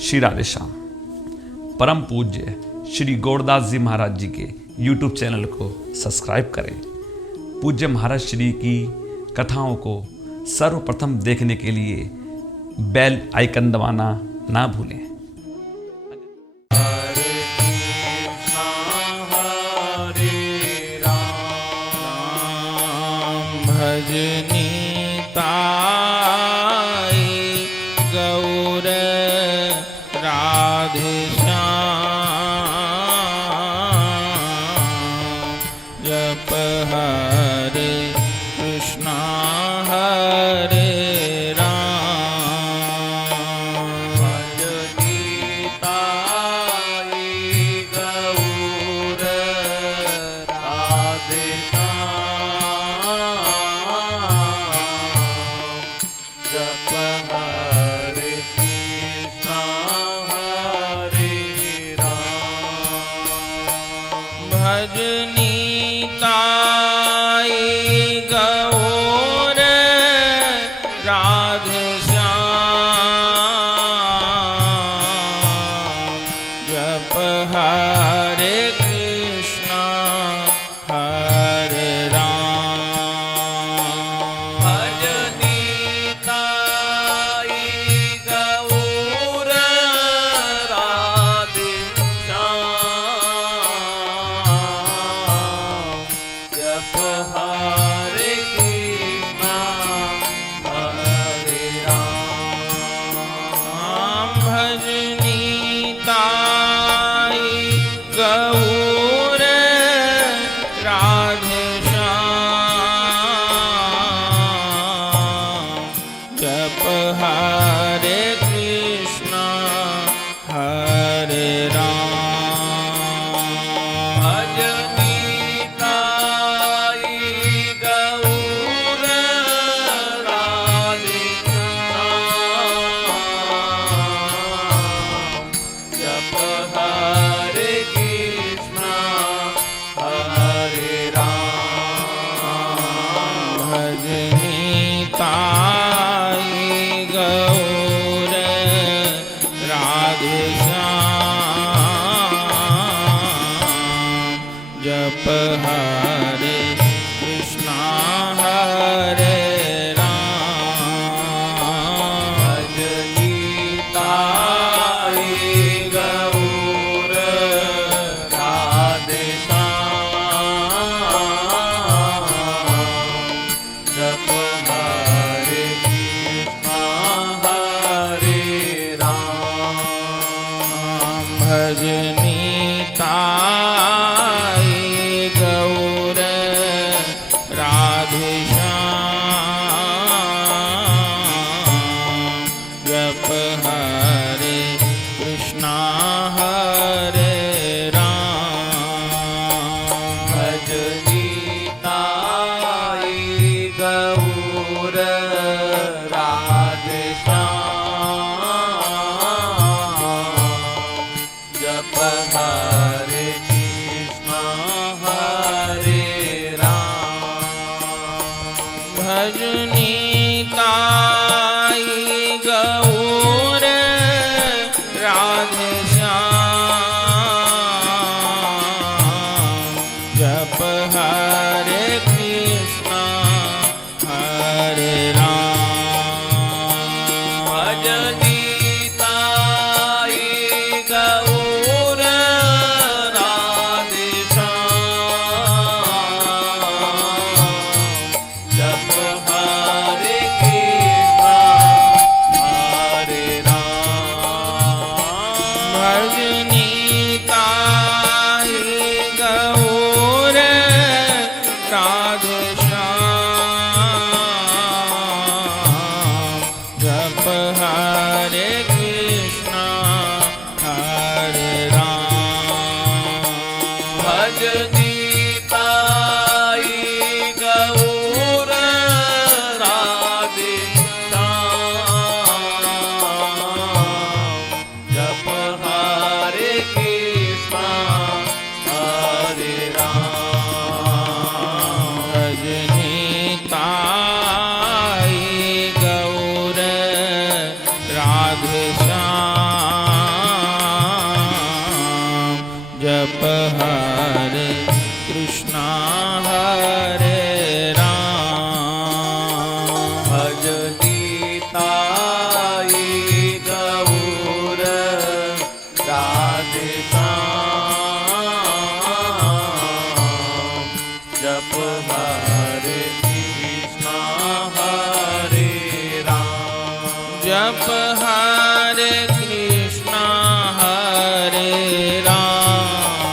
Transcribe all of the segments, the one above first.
श्री राधे श्याम। परम पूज्य श्री गौरदास जी महाराज जी के YouTube चैनल को सब्सक्राइब करें। पूज्य महाराज श्री की कथाओं को सर्वप्रथम देखने के लिए बेल आइकन दबाना ना भूलें। भजनी ताई गौर राधे श्याम। जप हरे कृष्णा हरे राम। भजनी ताई गौर राधे भजनी ताई गौर राधे श्याम। जप हरे कृष्णा हरे राम। भजनी ताई गौर राधे श्याम। जप हरे कृष्णा हरे राम। भजनी ताई गौर राधे श्याम। जप हरे कृष्णा हरे राम। भजनी ताई गौर राधे श्याम। जप हरे कृष्णा हरे राम। भजनी ताई गौर राधे श्याम। जप हरे कृष्णा हरे राम। भजनी ताई गौर राधे श्याम। जप हरे कृष्णा हरे राम। भजनी ताई गौर राधे श्याम। जप हरे कृष्णा हरे राम। भजनी ताई गौर राधे श्याम। जप हरे कृष्णा हरे राम। भजनी ताई गौर राधे श्याम। जप हरे कृष्णा हरे राम। भजनी ताई गौर राधे श्याम। जप हरे कृष्णा हरे राम। भजनी ताई गौर राधे श्याम। जप हरे कृष्णा हरे राम। भजनी ताई गौर राधे श्याम। जप हरे जप हरे कृष्णा हरे राम भज निताई गौर राधे श्याम जप हरे कृष्णा हरे राम जप हरे कृष्णा हरे राम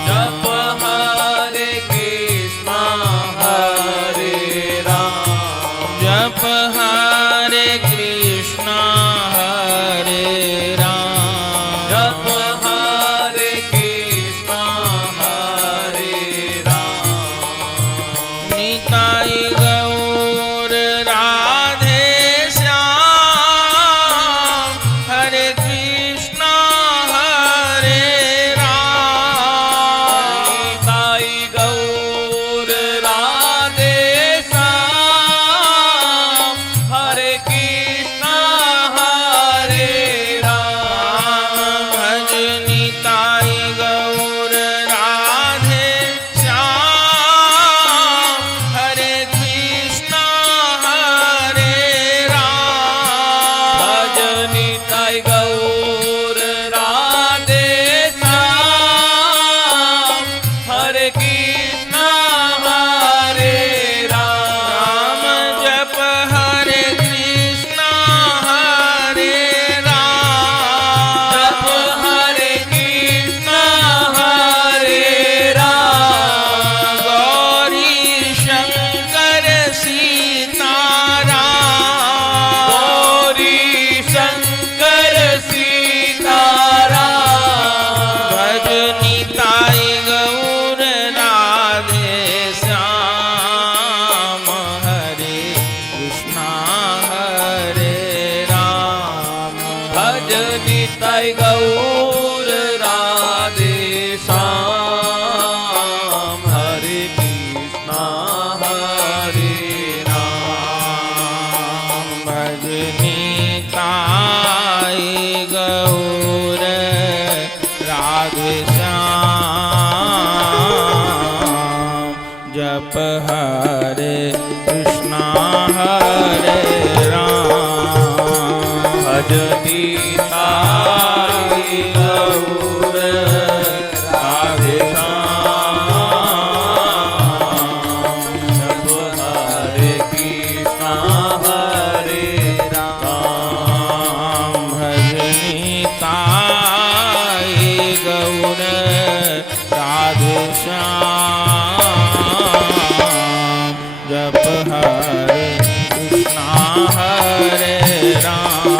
जप हरे कृष्णा हरे राम जप हरे कृष्णा हरे राम जप हरे कृष्णा हरे राम निताई गौर राधे श्याम हरे कृष्णा हरे राम निताई गौर राधे श्याम हरे कृष्णा हरे राम भज निताई गौर राधे श्याम हरे कृष्णा हरे राम भज निताई गौर राधे श्याम हरे कृष्णा हरे राम राम जप हरे कृष्णा हरे राम जप हरे कृष्णा हरे राम गौरी शंकर सीताराम गौरी शंकर सीताराम भज निताई गौर राधे श्याम हरे कृष्णा हरे राम भज निताई गौर राधे श्याम हरे कृष्णा हरे राम भज निताई गौर राधे श्याम जप हरे कृष्णा हरे राम भज निताई गौर राधे श्याम जप हरे कृष्णा हरे राम भज निताई गौर राधे श्याम जप हरे कृष्णा हरे राम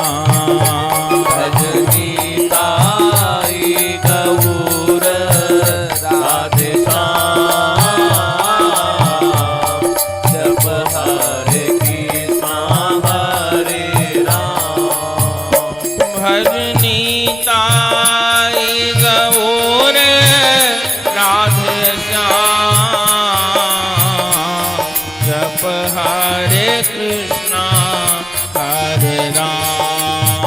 भज निताई गौर राधे श्याम जप हरे कृष्णा हरे राम भज निताई गौर राधे श्याम जप हरे कृष्णा हरे राम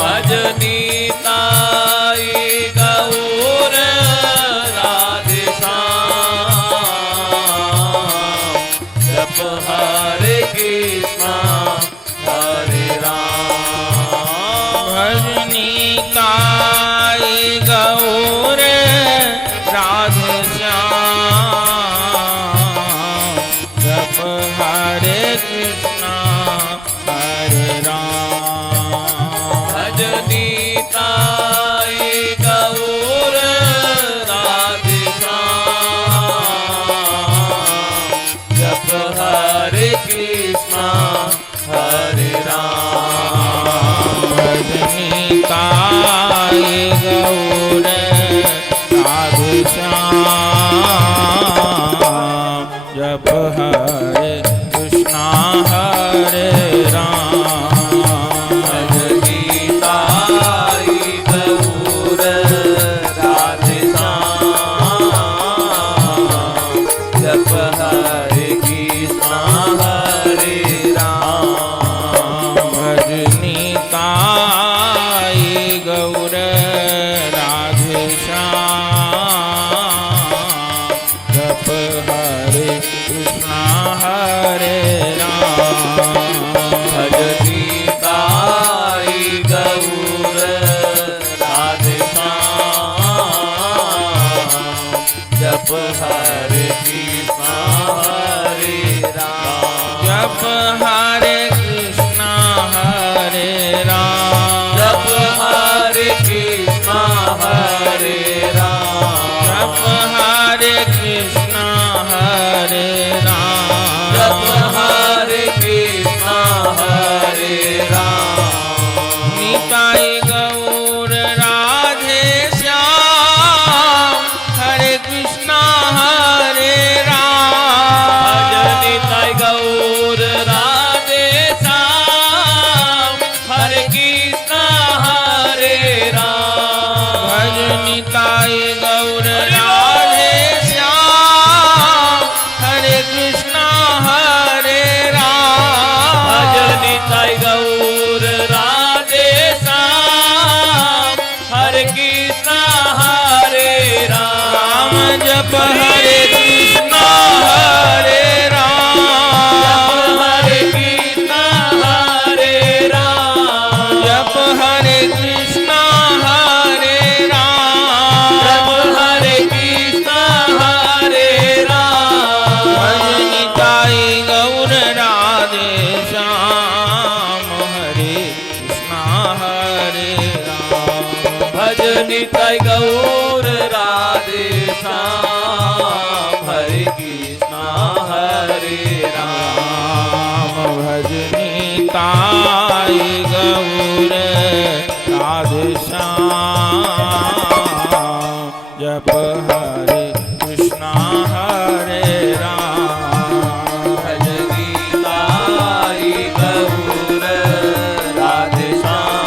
भज निताई गौर राधे श्याम जप हरे कृष्णा हरे राम भज निताई गौर राधे श्याम जप हरे कृष्णा हरे राम भज निताई गौर राधे श्याम जप हरे कृष्णा हरे राम भज निताई गौर राधे श्याम जप हरे कृष्णा हरे राम भज निताई गौर राधे श्याम जप हरे कृष्णा हरे राम भज निताई गौर राधे श्याम जप हरे कृष्णा हरे राम हरे कृष्णा हरे राम जप हरे कृष्णा हरे राम जप हरे कृष्णा हरे राम भज निताई गौर राधे श्याम हरे कृष्णा हरे राम भज निताई गौर राधे श्याम हरे कृष्णा हरे राम भज निताई गौर राधे श्याम जप हरे कृष्णा हरे राम भज निताई गौर राधे श्याम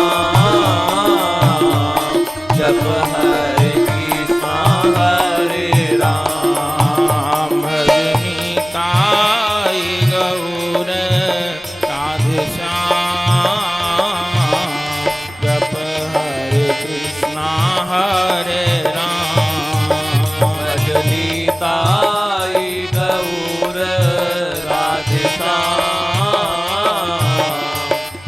जप हरे कृष्णा हरे राम भज निताई गौर राधे श्याम जप हरे कृष्णा हरे राम भज निताई गौर राधे श्याम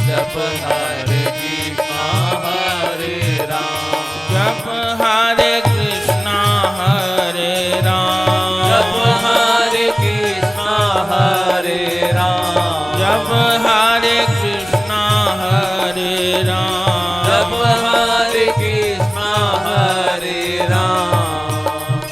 जप हरे कृष्णा हरे राम जप हरे कृष्णा हरे राम जप हरे कृष्णा हरे राम जप हरे कृष्णा हरे राम जप हरे कृष्णा हरे राम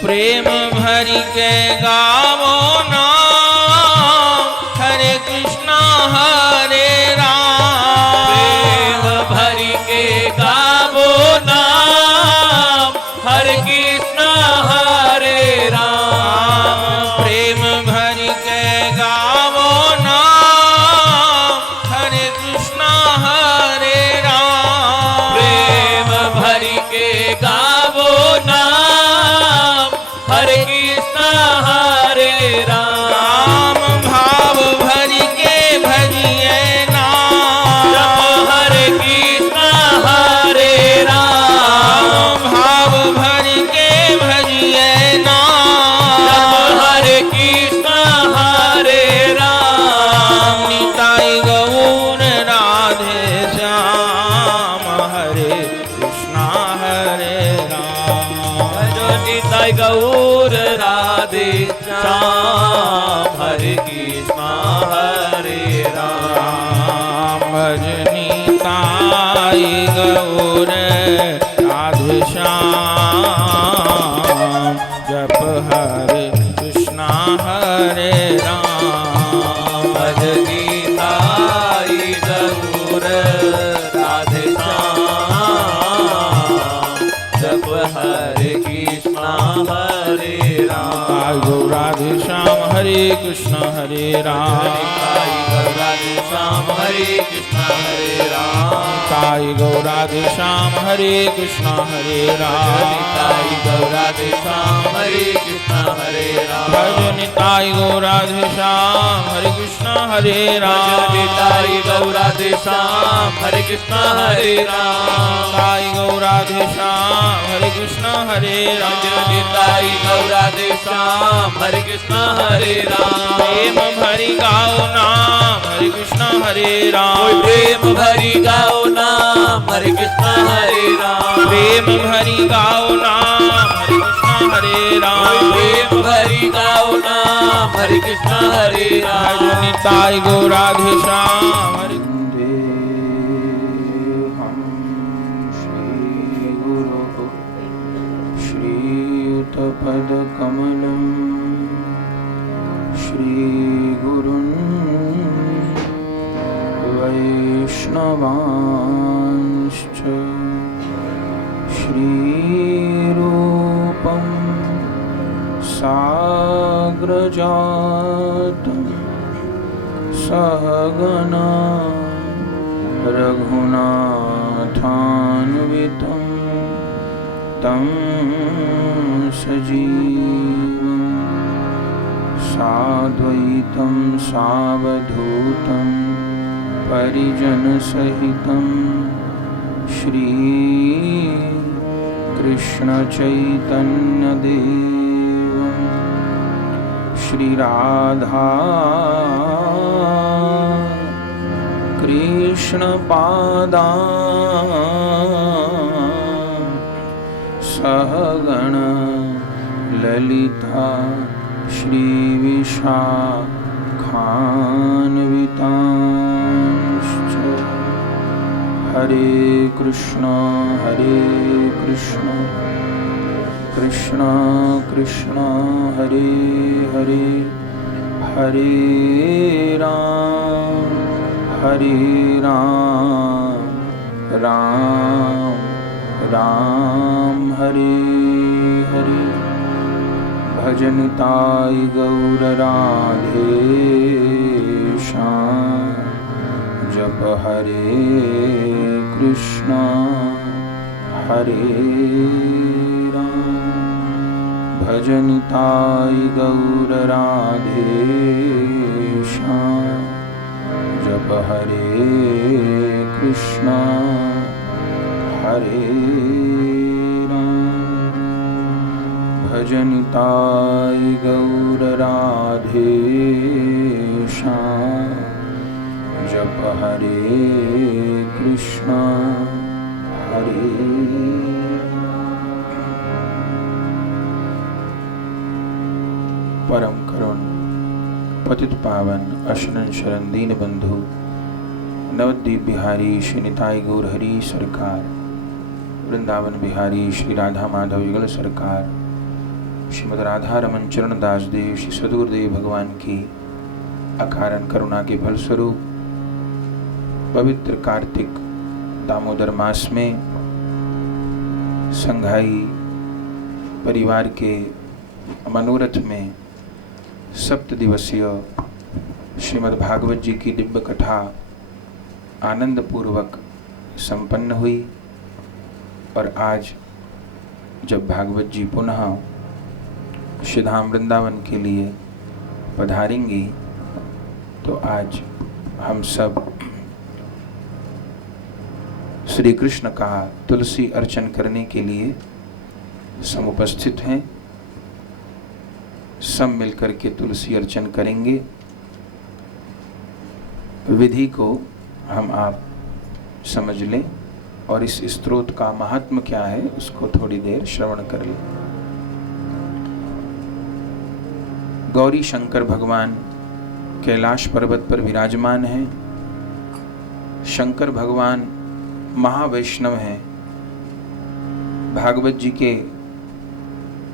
प्रेम भरी के गावो नाम हरे कृष्णा हरे राम प्रेम भरी के गावो नाम हरे कृष्णा हरे राम प्रेम भरी के गावो नाम हरे कृष्णा हरे राम प्रेम भरी के गावो नाम हरे कृष्णा हरे राम राम भाव भरी के भजिए नाम जप हरे कृष्णा हरे राम भाव भरी के भजिए नाम जप हरे कृष्णा हरे राम निताई गौर राधे श्याम हरे कृष्णा हरे राम भज निताई गौर राधे श्याम हरे कृष्णा हरे राम भज निताई गौर राधे श्याम जप हरे कृष्णा हरे राम भज निताई गौर राधे श्याम जप हरे कृष्णा हरे राम निताई गौ राधे श्याम हरे कृष्णा हरे राम निताई गौर राधे श्याम हरे कृष्णा हरे राम निताई गौ राधे श्याम हरे कृष्णा हरे राम निताई गौर राधे श्याम हरे कृष्णा हरे राम भज निताई गौ राधे श्याम हरे कृष्णा हरे राम निताई गौर राधे श्याम हरे कृष्णा हरे राम निताई गौ राधे श्याम हरे कृष्णा हरे राम निताई गौर राधे श्याम हरे कृष्णा हरे राम प्रेम भरी गाओ नाम हरे कृष्णा हरे राम प्रेम भरी गाओ नाम हरे कृष्णा हरे राम प्रेम भरी गाओ नाम हरे कृष्णा हरे राम प्रेम भरी गाओ नाम हरे कृष्णा हरे भज राम निताई गौ राधे श्याम हरे श्रीयुतपदकमलं श्रीगुरुन् वैष्णवांश्च श्रीरूपं साग्रजातं सहगना रघुनाथान्वितं तं सजीवं साद्वैतं सावधूतं परिजनसहितं श्रीकृष्णचैतन्यदेवं श्री राधा कृष्ण पादा सहगण ललिता श्री विशाखान्वितांश्च हरे कृष्ण कृष्ण कृष्ण हरे हरे हरे राम राम राम हरे हरे भजन ताई गौर राधे श्याम जप हरे कृष्ण हरे राम भजन ताई गौर राधे श्याम जप हरे कृष्ण हरे राम भजन ताई गौर राधे श्याम जप हरे कृष्ण हरे। परम करुण पतित पावन अशनन शरण दीन बंधु नवद्वीप बिहारी श्री निताई गौर हरि सरकार, वृंदावन बिहारी श्री राधा माधव युगल सरकार, श्रीमद राधा रमन चरण दास देव श्री सदगुरुदेव भगवान की अकारण करुणा के फलस्वरूप पवित्र कार्तिक दामोदर मास में संघाई परिवार के मनोरथ में सप्त दिवसीय श्रीमद् भागवत जी की दिव्य कथा आनंद पूर्वक संपन्न हुई। और आज जब भागवत जी पुनः श्रीधाम वृंदावन के लिए पधारेंगी तो आज हम सब श्री कृष्ण का तुलसी अर्चन करने के लिए समुपस्थित हैं। सब मिलकर के तुलसी अर्चन करेंगे। विधि को हम आप समझ लें और इस स्तोत्र का महात्म क्या है उसको थोड़ी देर श्रवण कर लें। गौरी शंकर भगवान कैलाश पर्वत पर विराजमान हैं। शंकर भगवान महावैष्णव हैं। भागवत जी के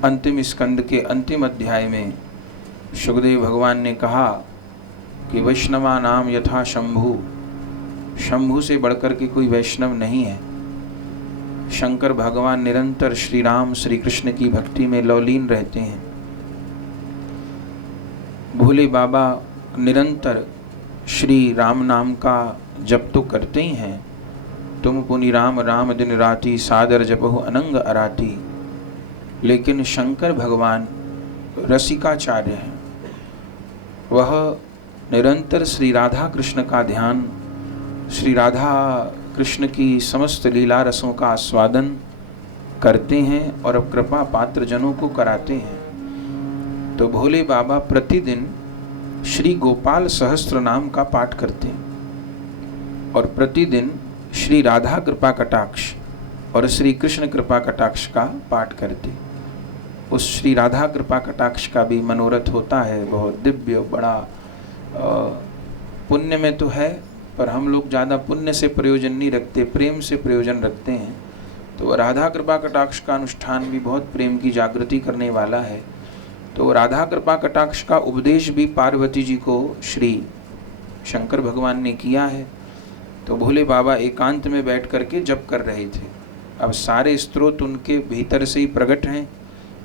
अंतिम स्कंद के अंतिम अध्याय में शुकदेव भगवान ने कहा कि वैष्णवा नाम यथा शंभु, शंभु से बढ़कर के कोई वैष्णव नहीं है। शंकर भगवान निरंतर श्री राम श्री कृष्ण की भक्ति में लौलीन रहते हैं। भोले बाबा निरंतर श्री राम नाम का जप तो करते ही हैं। तुम पुनि राम राम दिन राति सादर जपहु अनंग अराती। लेकिन शंकर भगवान रसिकाचार्य हैं। वह निरंतर श्री राधा कृष्ण का ध्यान, श्री राधा कृष्ण की समस्त लीला रसों का आस्वादन करते हैं और अब कृपा पात्र जनों को कराते हैं। तो भोले बाबा प्रतिदिन श्री गोपाल सहस्त्र नाम का पाठ करते हैं और प्रतिदिन श्री राधा कृपा कटाक्ष और श्री कृष्ण कृपा कटाक्ष का पाठ करते। उस श्री राधा कृपा कटाक्ष का भी मनोरथ होता है, बहुत दिव्य बड़ा पुण्य में तो है, पर हम लोग ज़्यादा पुण्य से प्रयोजन नहीं रखते, प्रेम से प्रयोजन रखते हैं। तो राधा कृपा कटाक्ष का अनुष्ठान भी बहुत प्रेम की जागृति करने वाला है। तो राधा कृपा कटाक्ष का उपदेश भी पार्वती जी को श्री शंकर भगवान ने किया है। तो भोले बाबा एकांत में बैठ करके जप कर रहे थे। अब सारे स्त्रोत उनके भीतर से ही प्रकट हैं,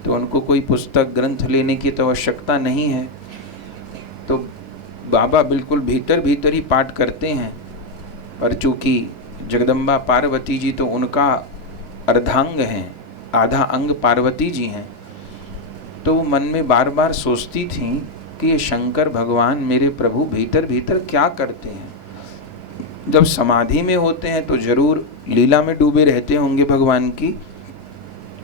तो उनको कोई पुस्तक ग्रंथ लेने की तो आवश्यकता नहीं है। तो बाबा बिल्कुल भीतर भीतर ही पाठ करते हैं। पर चूँकि जगदम्बा पार्वती जी तो उनका अर्धांग हैं, आधा अंग पार्वती जी हैं, तो वो मन में बार बार सोचती थीं कि ये शंकर भगवान मेरे प्रभु भीतर भीतर क्या करते हैं। जब समाधि में होते हैं तो जरूर लीला में डूबे रहते होंगे भगवान की,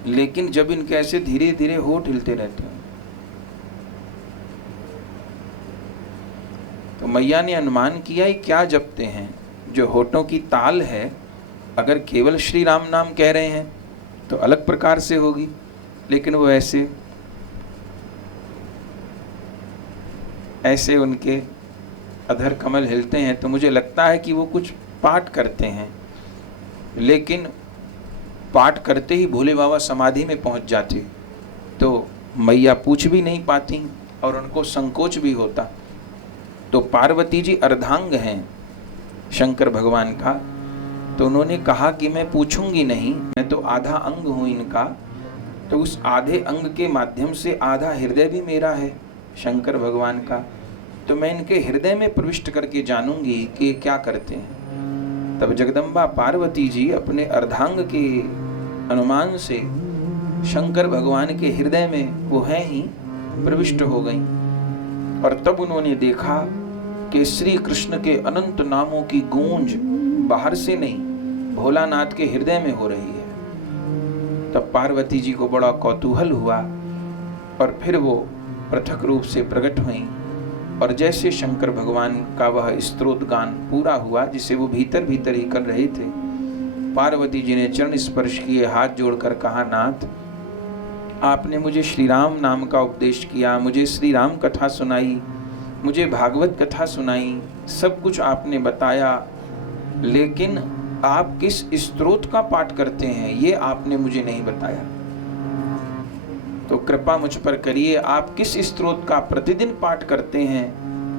लेकिन जब इनके ऐसे धीरे धीरे होठ हिलते रहते हैं तो मैया ने अनुमान किया, ये क्या जपते हैं? जो होठों की ताल है, अगर केवल श्री राम नाम कह रहे हैं तो अलग प्रकार से होगी, लेकिन वो ऐसे उनके अधर कमल हिलते हैं तो मुझे लगता है कि वो कुछ पाठ करते हैं। लेकिन पाठ करते ही भोले बाबा समाधि में पहुंच जाते, तो मैया पूछ भी नहीं पाती और उनको संकोच भी होता। तो पार्वती जी अर्धांग हैं शंकर भगवान का, तो उन्होंने कहा कि मैं पूछूंगी नहीं, मैं तो आधा अंग हूं इनका, तो उस आधे अंग के माध्यम से आधा हृदय भी मेरा है शंकर भगवान का, तो मैं इनके हृदय में प्रविष्ट करके जानूंगी कि क्या करते हैं। तब जगदम्बा पार्वती जी अपने अर्धांग के अनुमान से शंकर भगवान के हृदय में वो हैं ही प्रविष्ट हो गईं। और तब उन्होंने देखा कि श्री कृष्ण के अनंत नामों की गूंज बाहर से नहीं, भोलानाथ के हृदय में हो रही है। तब पार्वती जी को बड़ा कौतूहल हुआ और फिर वो पृथक रूप से प्रकट हुई, और जैसे शंकर भगवान का वह स्तोत्र गान पूरा हुआ जिसे वो भीतर भीतर ही कर रहे थे, पार्वती जी ने चरण स्पर्श किए, हाथ जोड़कर कहा, नाथ आपने मुझे श्री राम नाम का उपदेश किया, मुझे श्री राम कथा सुनाई, मुझे भागवत कथा सुनाई, सब कुछ आपने बताया, लेकिन आप किस स्तोत्र का पाठ करते हैं ये आपने मुझे नहीं बताया। तो कृपा मुझ पर करिए, आप किस स्तोत्र का प्रतिदिन पाठ करते हैं?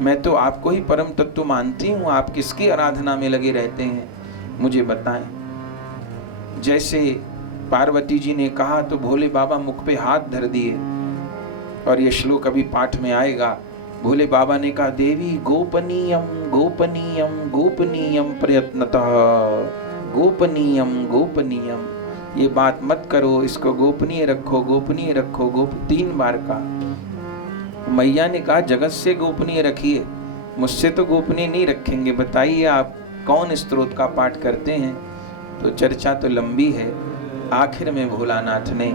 मैं तो आपको ही परम तत्व मानती हूँ, आप किसकी आराधना में लगे रहते हैं, मुझे बताएं। जैसे पार्वती जी ने कहा तो भोले बाबा मुख पे हाथ धर दिए, और ये श्लोक अभी पाठ में आएगा। भोले बाबा ने कहा, देवी गोपनीयम गोपनीयम गोपनीयम प्रयत्नतः, गोपनीयम गोपनीयम, ये बात मत करो, इसको गोपनीय रखो, गोपनीय रखो, 3 बार का। मैया ने कहा, जगत से गोपनीय रखिए, मुझसे तो गोपनीय नहीं रखेंगे, बताइए आप कौन स्तोत्र का पाठ करते हैं? तो चर्चा तो लंबी है। आखिर में भोलानाथ ने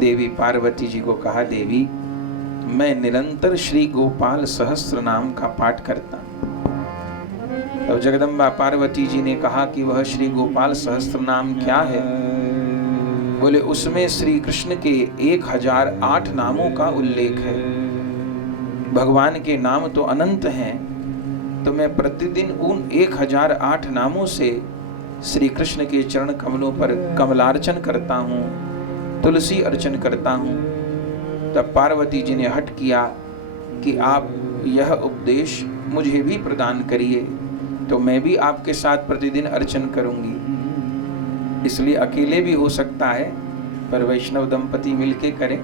देवी पार्वती जी को कहा, देवी मैं निरंतर श्री गोपाल सहस्त्र नाम का पाठ करता। तो जगदम्बा पार्वती जी ने कहा कि वह श्री गोपाल सहस्त्र नाम क्या है? बोले, उसमें श्री कृष्ण के 1008 नामों का उल्लेख है। भगवान के नाम तो अनंत हैं, तो मैं प्रतिदिन उन 1008 नामों से श्री कृष्ण के चरण कमलों पर कमलार्चन करता हूँ, तुलसी अर्चन करता हूँ। तब पार्वती जी ने हठ किया कि आप यह उपदेश मुझे भी प्रदान करिए, तो मैं भी आपके साथ प्रतिदिन अर्चन करूंगी। इसलिए अकेले भी हो सकता है, पर वैष्णव दंपति मिलके करें।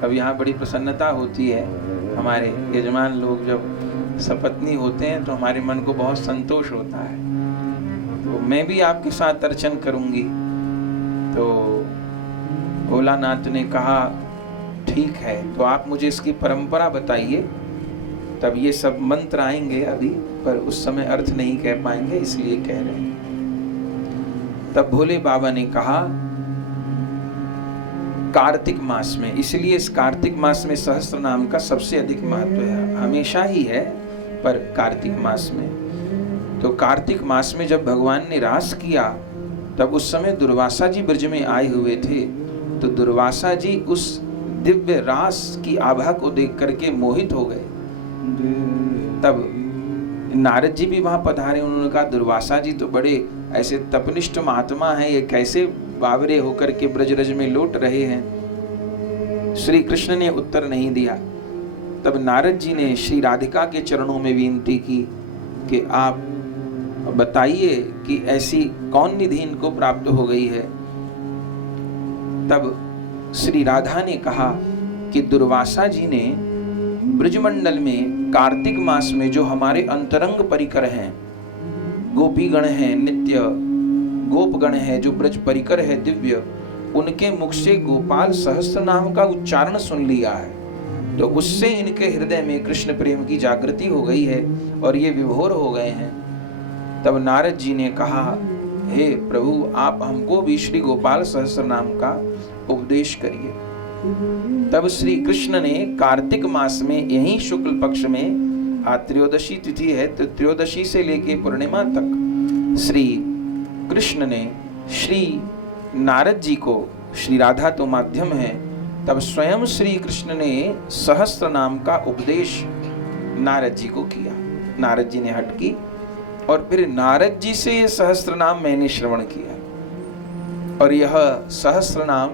अब यहाँ बड़ी प्रसन्नता होती है, हमारे यजमान लोग जब सपत्नी होते हैं तो हमारे मन को बहुत संतोष होता है। तो मैं भी आपके साथ अर्चन करूंगी। तो भोलानाथ ने कहा, ठीक है, तो आप मुझे इसकी परंपरा बताइए। तब ये सब मंत्र आएंगे अभी, पर उस समय अर्थ नहीं कह पाएंगे, इसलिए कह रहे हैं। तब भोले बाबा ने कहा, कार्तिक मास में, इसलिए इस कार्तिक मास में सहस्त्र नाम का सबसे अधिक महत्व है। हमेशा ही है, पर कार्तिक मास में। तो कार्तिक मास में जब भगवान ने रास किया, तब उस समय दुर्वासा जी ब्रज में आए हुए थे। तो दुर्वासा जी उस दिव्य रास की आभा को देख करके मोहित हो गए। तब नारद जी भी वहां पधारे। उन्होंने कहा, दुर्वासा जी तो बड़े ऐसे तपनिष्ठ महात्मा हैं, ये कैसे बावरे होकर के ब्रजरज में लौट रहे हैं? श्री कृष्ण ने उत्तर नहीं दिया। तब नारद जी ने श्री राधिका के चरणों में विनती की कि आप बताइए कि ऐसी कौन निधि इनको प्राप्त हो गई है। तब श्री राधा ने कहा कि दुर्वासा जी ने ब्रजमंडल में कार्तिक मास में जो हमारे अंतरंग परिकर हैं, गोपीगण हैं, नित्य गोपगण हैं, जो ब्रज परिकर है दिव्य, उनके मुख से गोपाल सहस्त्र नाम का उच्चारण सुन लिया है। तो उससे इनके हृदय में कृष्ण प्रेम की जागृति हो गई है और ये विभोर हो गए हैं। तब नारद जी ने कहा, हे प्रभु, आप हमको भी श्री गोपाल सहस्त्र नाम का उपदेश करिए। तब श्री कृष्ण ने कार्तिक मास में, यही शुक्ल पक्ष में आज त्रयोदशी तिथि है, तो त्रयोदशी से लेके पूर्णिमा तक श्री कृष्ण ने श्री नारद जी को, श्री राधा तो माध्यम है, तब स्वयं श्री कृष्ण ने सहस्त्र नाम का उपदेश नारद जी को किया। नारद जी ने हट की और फिर नारद जी से ये सहस्त्र नाम मैंने श्रवण किया, और यह सहस्त्र नाम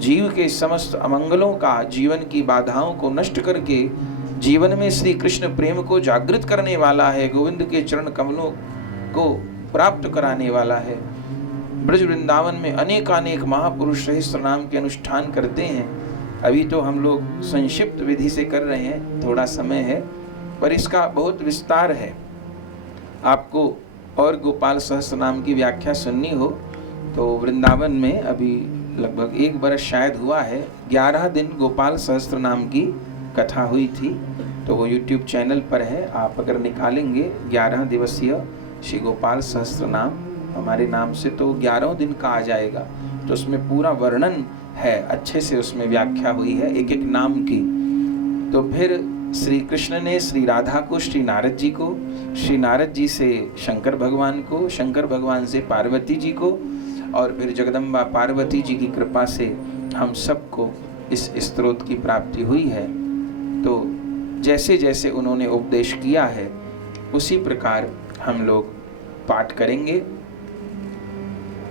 जीव के समस्त अमंगलों का, जीवन की बाधाओं को नष्ट करके जीवन में श्री कृष्ण प्रेम को जागृत करने वाला है, गोविंद के चरण कमलों को प्राप्त कराने वाला है। ब्रज वृंदावन में अनेकानेक महापुरुष सहस्त्र नाम के अनुष्ठान करते हैं। अभी तो हम लोग संक्षिप्त विधि से कर रहे हैं, थोड़ा समय है, पर इसका बहुत विस्तार है। आपको और गोपाल सहस्त्र नाम की व्याख्या सुननी हो तो वृंदावन में अभी लगभग 1 वर्ष शायद हुआ है, 11 दिन गोपाल सहस्त्र नाम की कथा हुई थी, तो वो YouTube चैनल पर है। आप अगर निकालेंगे 11 दिवसीय श्री गोपाल सहस्त्र नाम हमारे नाम से, तो 11 दिन का आ जाएगा। तो उसमें पूरा वर्णन है, अच्छे से उसमें व्याख्या हुई है एक एक नाम की। तो फिर श्री कृष्ण ने श्री राधा को श्री नारद जी को, श्री नारद जी से शंकर भगवान को, शंकर भगवान से पार्वती जी को, और फिर जगदम्बा पार्वती जी की कृपा से हम सबको इस स्तोत्र की प्राप्ति हुई है। तो जैसे जैसे उन्होंने उपदेश किया है उसी प्रकार हम लोग पाठ करेंगे।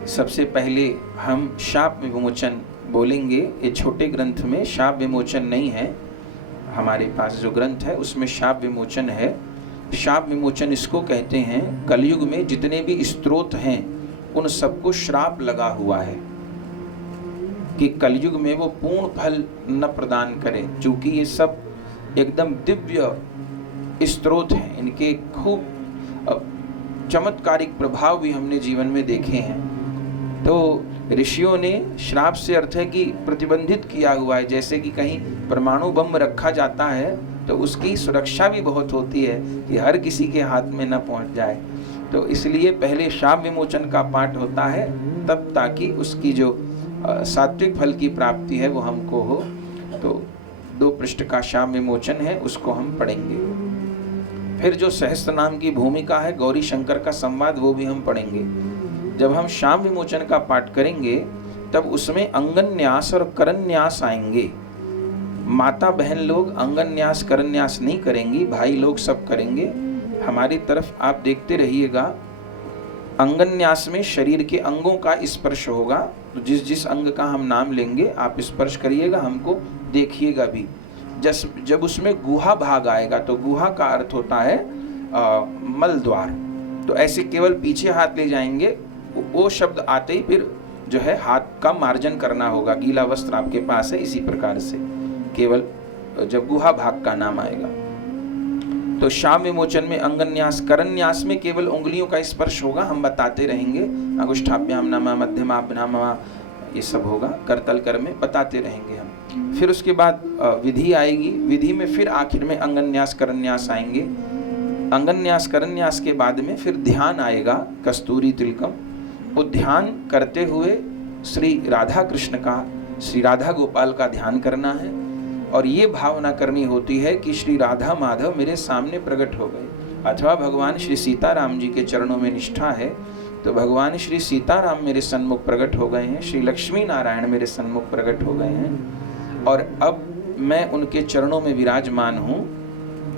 सबसे पहले हम शाप विमोचन बोलेंगे। ये छोटे ग्रंथ में शाप विमोचन नहीं है, हमारे पास जो ग्रंथ है उसमें शाप विमोचन है। शाप विमोचन इसको कहते हैं, कलयुग में जितने भी स्तोत्र हैं उन सबको श्राप लगा हुआ है कि कलयुग में वो पूर्ण फल न प्रदान करें, क्योंकि ये सब एकदम दिव्य स्तोत्र हैं। इनके खूब चमत्कारिक प्रभाव भी हमने जीवन में देखे हैं। तो ऋषियों ने श्राप से अर्थ है कि प्रतिबंधित किया हुआ है, जैसे कि कहीं परमाणु बम रखा जाता है तो उसकी सुरक्षा भी बहुत होती है कि हर किसी के हाथ में न पहुंच जाए। तो इसलिए पहले शाप विमोचन का पाठ होता है, तब ताकि उसकी जो सात्विक फल की प्राप्ति है वो हमको हो। तो 2 पृष्ठ का शाप विमोचन है, उसको हम पढ़ेंगे। फिर जो सहस्त्र नाम की भूमिका है, गौरी शंकर का संवाद, वो भी हम पढ़ेंगे। जब हम शाप विमोचन का पाठ करेंगे तब उसमें अंगन्यास और करन्यास आएंगे। माता बहन लोग अंगन्यास करन्यास नहीं करेंगी, भाई लोग सब करेंगे। हमारी तरफ आप देखते रहिएगा। अंगन्यास में शरीर के अंगों का स्पर्श होगा, तो जिस जिस अंग का हम नाम लेंगे आप स्पर्श करिएगा, हमको देखिएगा भी। जब उसमें गुहा भाग आएगा, तो गुहा का अर्थ होता है मल द्वार, तो ऐसे केवल पीछे हाथ ले जाएंगे, वो शब्द आते ही फिर जो है हाथ का मार्जन करना होगा। गीला वस्त्र आपके पास है, इसी प्रकार से केवल जब गुहा भाग का नाम आएगा। तो शाप विमोचन में अंगन्यास करन्यास में केवल उंगलियों का स्पर्श होगा, हम बताते रहेंगे। अंगुष्ठाभ्याम नमः, मध्यमाभ्याम नमः, ये सब होगा। करतल कर में बताते रहेंगे हम। फिर उसके बाद विधि आएगी। विधि में फिर आखिर में अंगन्यास करन्यास आएंगे। अंगन्यास करन्यास के बाद में फिर ध्यान आएगा, कस्तूरी तिलकम। वो ध्यान करते हुए श्री राधा कृष्ण का, श्री राधा गोपाल का ध्यान करना है, और ये भावना करनी होती है कि श्री राधा माधव मेरे सामने प्रकट हो गए। अथवा भगवान श्री सीताराम जी के चरणों में निष्ठा है तो भगवान श्री सीताराम मेरे सन्मुख प्रकट हो गए हैं, श्री लक्ष्मी नारायण मेरे सन्मुख प्रकट हो गए हैं, और अब मैं उनके चरणों में विराजमान हूँ।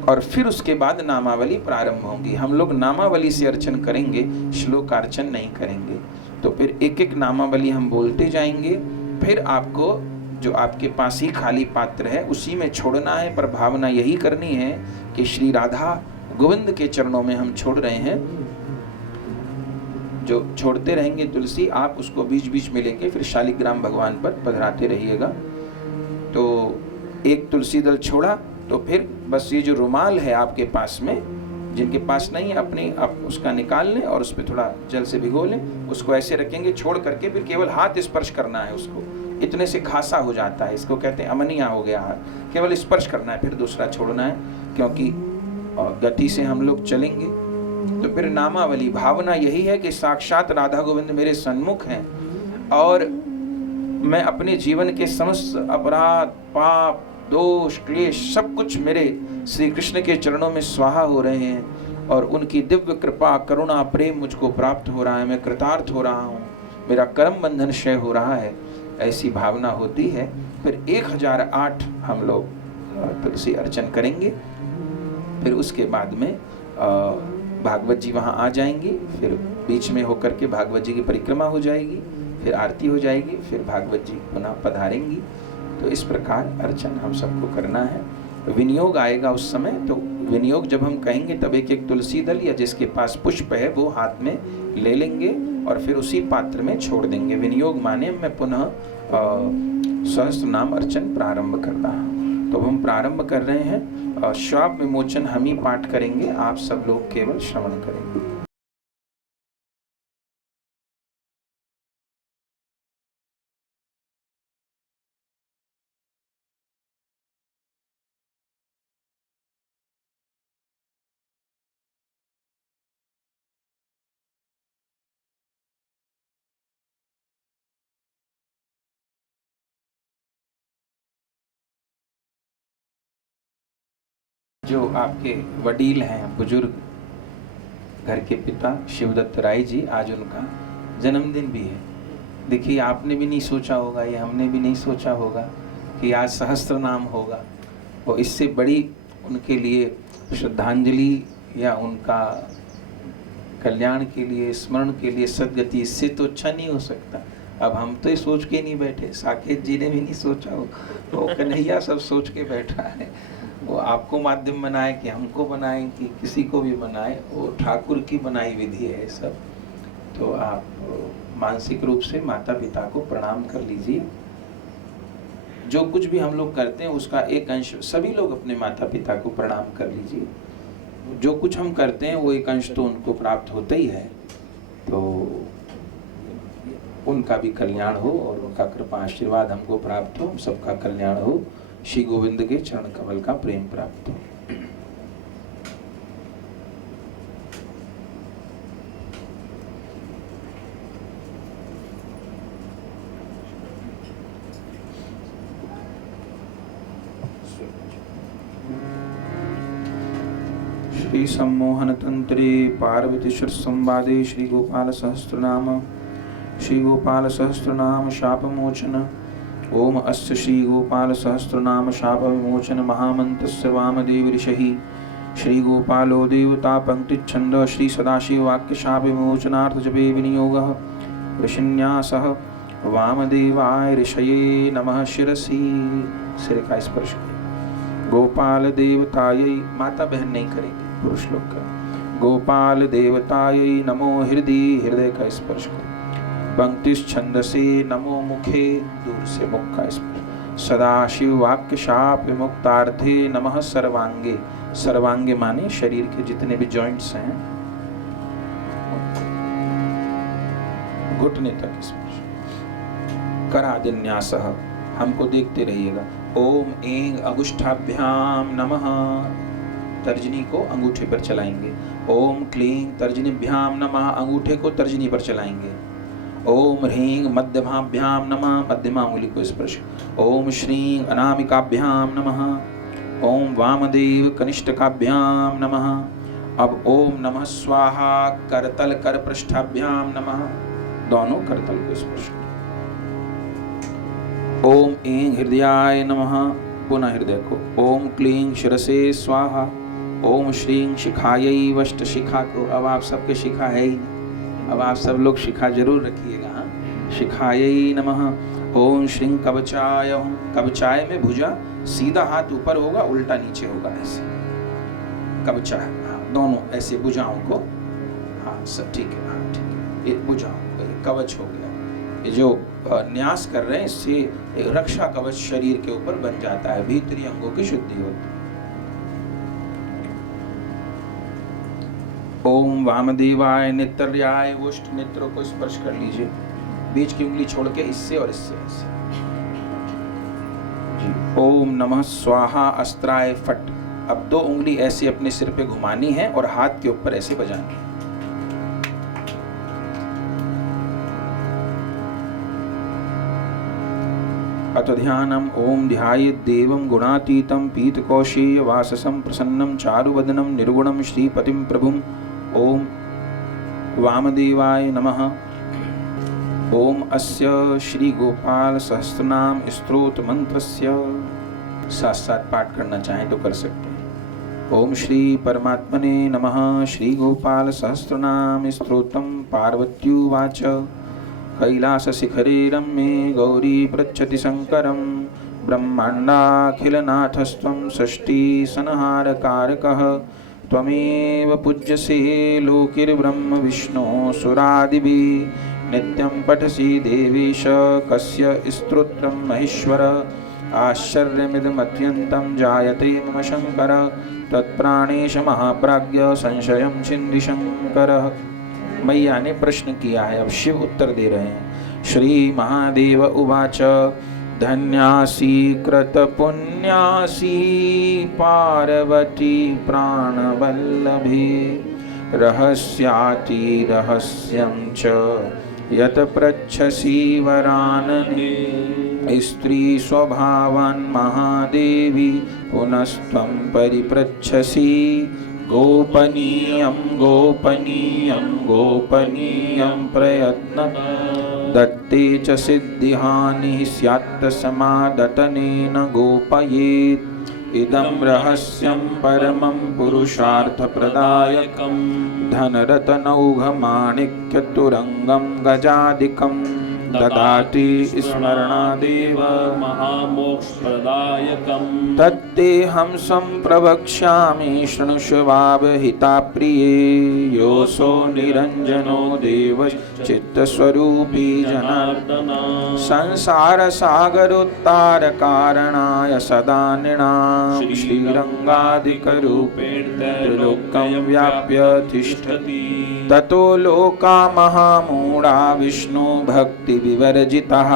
और फिर उसके बाद नामावली प्रारंभ होगी। हम लोग नामावली से अर्चन करेंगे, श्लोकार्चन नहीं करेंगे। तो फिर एक एक नामावली हम बोलते जाएंगे। फिर आपको जो आपके पास ही खाली पात्र है उसी में छोड़ना है, पर भावना यही करनी है कि श्री राधा गोविंद के चरणों में हम छोड़ रहे हैं। जो छोड़ते रहेंगे तुलसी, आप उसको बीच बीच में लेके फिर शालिग्राम भगवान पर पधराते रहिएगा। तो एक तुलसी दल छोड़ा तो फिर बस ये जो रुमाल है आपके पास में, जिनके पास नहीं है अपने आप उसका निकाल लें और उस पर थोड़ा जल से भिगो लें, उसको ऐसे रखेंगे, छोड़ करके फिर केवल हाथ स्पर्श करना है उसको। इतने से खासा हो जाता है, इसको कहते हैं अमनिया हो गया हाथ, केवल स्पर्श करना है, फिर दूसरा छोड़ना है, क्योंकि गति से हम लोग चलेंगे। तो फिर नामावली, भावना यही है कि साक्षात राधा गोविंद मेरे सन्मुख हैं और मैं अपने जीवन के समस्त अपराध, पाप, दोष क्लेश सब कुछ मेरे श्री कृष्ण के चरणों में स्वाहा हो रहे हैं और उनकी दिव्य कृपा करुणा प्रेम मुझको प्राप्त हो रहा है, मैं कृतार्थ हो रहा हूँ, मेरा कर्म बंधन क्षय हो रहा है, ऐसी भावना होती है। फिर 1008 हम लोग तुलसी अर्चन करेंगे। फिर उसके बाद में भागवत जी वहाँ आ जाएंगी, फिर बीच में होकर के भागवत जी की परिक्रमा हो जाएगी, फिर आरती हो जाएगी, फिर भागवत जी पुनः पधारेंगी। तो इस प्रकार अर्चन हम सबको करना है। विनियोग आएगा उस समय, तो विनियोग जब हम कहेंगे तब एक एक तुलसी दल या जिसके पास पुष्प है वो हाथ में ले लेंगे और फिर उसी पात्र में छोड़ देंगे। विनियोग माने मैं पुनः सहस्त्र नाम अर्चन प्रारंभ करना है। तो हम प्रारंभ कर रहे हैं। श्राप विमोचन हम ही पाठ करेंगे, आप सब लोग केवल श्रवण करेंगे। जो आपके वडील हैं, बुजुर्ग, घर के पिता शिवदत्त राय जी, आज उनका जन्मदिन भी है। देखिए, आपने भी नहीं सोचा होगा, ये हमने भी नहीं सोचा होगा कि आज सहस्त्र नाम होगा। और इससे बड़ी उनके लिए श्रद्धांजलि या उनका कल्याण के लिए, स्मरण के लिए सद्गति, इससे तो अच्छा नहीं हो सकता। अब हम तो ये सोच के नहीं बैठे, साकेत जी ने भी नहीं सोचा हो, तो कन्हैया सब सोच के बैठा है। वो आपको माध्यम बनाए कि हमको बनाए कि किसी को भी बनाए, वो ठाकुर की बनाई विधि है सब। तो आप मानसिक रूप से माता पिता को प्रणाम कर लीजिए। जो कुछ भी हम लोग करते हैं उसका एक अंश सभी लोग अपने माता पिता को प्रणाम कर लीजिए। जो कुछ हम करते हैं वो एक अंश तो उनको प्राप्त होता ही है, तो उनका भी कल्याण हो और उनका कृपा आशीर्वाद हमको प्राप्त हो, हम सबका कल्याण हो, श्री गोविंद के चरण कमल का प्रेम प्राप्त हो। श्री सम्मोहन तंत्रे पार्वती सुर संवादे श्री गोपाल सहस्त्रनाम शापमोचन। ओम अस्य श्री गोपाल सहस्त्रनाम शाप विमोचन महामंत्रस्य वामदेव ऋषि श्री गोपालो देवता पंक्तिच्छंद श्री सदाशिव वाक्य शाप विमोचनार्थ जपे विनियोगः ऋषिन्यासः वामदेवाय ऋषये नमः। शिरसि सिर का स्पर्श करें। गोपाल देवतायै, माता बहन नहीं करेंगे, पुरुष लोग करें। गोपाल देवतायै नमो हृदय का स्पर्श करें। पंक्तिश छंदसे नमो मुखे, दूर से मुख का स्पर्श। सदाशिव वाक्य शाप विमुक्तार्थे नमः सर्वांगे। सर्वांगे माने शरीर के जितने भी जॉइंट्स हैं, घुटने तक स्पर्श। करादिन्यासः, हमको देखते रहिएगा। ओम ऐं अंगुष्ठाभ्याम नमः, तर्जनी को अंगूठे पर चलाएंगे। ओम क्लीं तर्जनीभ्याम नमः, अंगूठे को तर्जनी पर चलाएंगे। ओम ह्रीं मध्यमाभ्याम नमः, मध्यमा अंगुली को स्पर्श। ओम श्रीं अनामिकाभ्याम नमः। ओम वामदेव कनिष्ठकाभ्याम नमः। अब ओम नमः स्वाहा करतल कर पृष्ठाभ्याम नमः, दोनों करतल को स्पर्श। ओम ऐं हृदयाय नमः, पुनः हृदय को। ओम क्लीं शिरसे स्वाहा। ओम श्रीं शिखायै वष्ट, शिखा को, अब आप सबके शिखा है ही नहीं, अब आप सब लोग शिखा जरूर रखिएगा। शिखायै नमः। ओम श्रीं कवचाय, कवचाय में भुजा सीधा हाथ ऊपर होगा, उल्टा नीचे होगा, ऐसे कवचा, दोनों ऐसे भुजाओं को, हाँ सब ठीक है, हाँ ठीक है, ये भुजाओं को कवच हो गया। ये जो न्यास कर रहे हैं इससे एक रक्षा कवच शरीर के ऊपर बन जाता है, भीतरी अंगों की शुद्धि होती है। ओम वामदेवाय नेत्रयाय वुष्ट, नेत्रों को स्पर्श कर लीजिए, बीच की उंगली छोड़ के इससे और इससे ऐसे जी। ओम नमः स्वाहा अस्त्राय फट, अब दो उंगली ऐसे अपने सिर पे घुमानी है और हाथ के ऊपर ऐसे बजानी है। अथ ध्यानम् ओम ध्यायेद्देवं गुणातीतं पीतकौशेयवाससं प्रसन्नं चारुवदनं निर्गुणं श्रीपतिं प्रभुम् ओम वामदेवाय नमः। ओम अस्य श्री गोपाल सहस्रनाम स्तोत्र मंत्रस्य साथ साथ पाठ करना चाहें तो कर सकते हैं। ओम श्री परमात्मने नमः। श्री गोपाल सहस्रनाम स्तोत्रम पार्वत्युवाच कैलासशिखरे रम्ये गौरी पृच्छति शङ्करं ब्रह्माण्डाखिलनाथस्त्वं षष्टिसंहारकारकः त्वमेव पूज्यसे लोकिर्ब्रह्म विष्णु सुरादिभिः नित्यं पठसि देवेश कस्य स्तोत्रं महेश्वर आश्चर्यमिदमत्यन्तं जायते मम शङ्कर तत्प्राणेश महाप्राज्ञ संशयं छिन्दि शङ्करः। मैया ने प्रश्न किया है, अब शिव उत्तर दे रहे हैं। श्री महादेव उवाच धन्यासी कृतपुण्यासी पार्वती प्राणवल्लभे रहस्याति रहस्यं च यत् पृच्छसि वरानने स्त्री स्वभावान् महादेवी पुनस्त्वं परिपृच्छसि गोपनीयं गोपनीयं गोपनीयं प्रयत्न दत्ते च सिद्धिहानिः स्यात् समादतनेन गोपयेत् इदं रहस्यं परमं पुरुषार्थप्रदायकं धनरत्नौघमाणिक्यतुरङ्गं गजादिकं ददाति स्मरणादेव महामोक्षप्रदायकम् तत्तेऽहं सम्प्रवक्ष्यामि शृणुष्वावहिताप्रिये योऽसो निरञ्जनो देवश्चित्तस्वरूपी जनार्दन संसारसागरोत्तारकारणाय सदा नृणां श्रीरङ्गादिकरूपेण त्रिलोकं व्याप्य तिष्ठति ततो लोका महामूढा विष्णु भक्ति विवर्जितः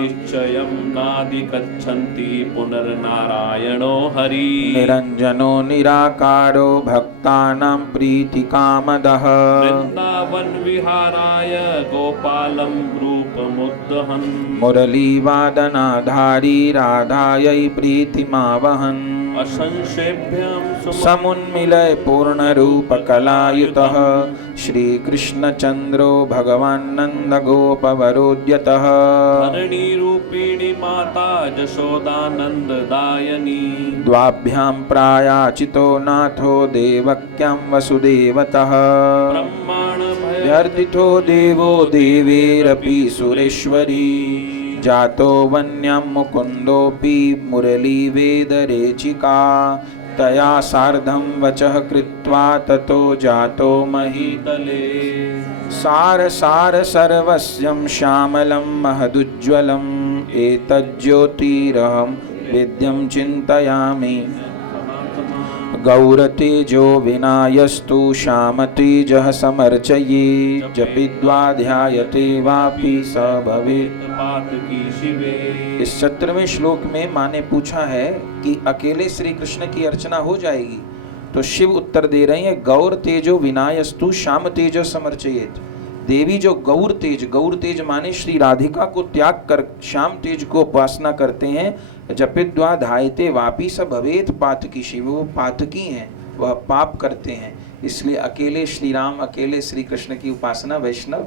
निश्चयं नाधिगच्छन्ति पुनर्नारायणो हरि निरञ्जनो निराकारो भक्तानां प्रीतिकामदः वृन्दावन विहाराय गोपालं रूपमुद्वहन् मुरलीवादनाधारी राधायै प्रीतिमावहन् असंशेभ्यं समुन्मिलय पूर्णरूपकलायुतः श्रीकृष्णचन्द्रो भगवान् नन्दगोपवरोद्यतः धरणीरूपिणी माता जशोदानन्ददायिनी द्वाभ्यां प्रायाचितो नाथो देवक्यां वसुदेवतः व्यर्थितो देवो देवेरपि सुरेश्वरी जातो वन्यां मुकुन्दोऽपि मुरलीवेदरेचिका तया सार्धं वचः कृत्वा ततो जातो महीतले सार सार सर्वस्यं श्यामलं महदुज्ज्वलम् एतज्ज्योतिरहं वेद्यं चिन्तयामि गौरतेजो विनायस्तु श्यामतेजः समर्चये जपित्वा ध्यायते वापि स भवेत् पातकी शिवे। इस 17वें श्लोक में माँ ने पूछा है कि अकेले श्री कृष्ण की अर्चना हो जाएगी, तो शिव उत्तर दे रहे हैं गौर तेजो विनायस्तु श्याम तेजो समर्चयेत। देवी जो गौर तेज माने श्री राधिका को त्याग कर श्याम तेज को उपासना करते हैं, जपित्वा ध्यायते वापि स भवेत पातकी शिव, वो पातकी हैं, वह पाप करते हैं, इसलिए अकेले श्री राम अकेले श्री कृष्ण की उपासना वैष्णव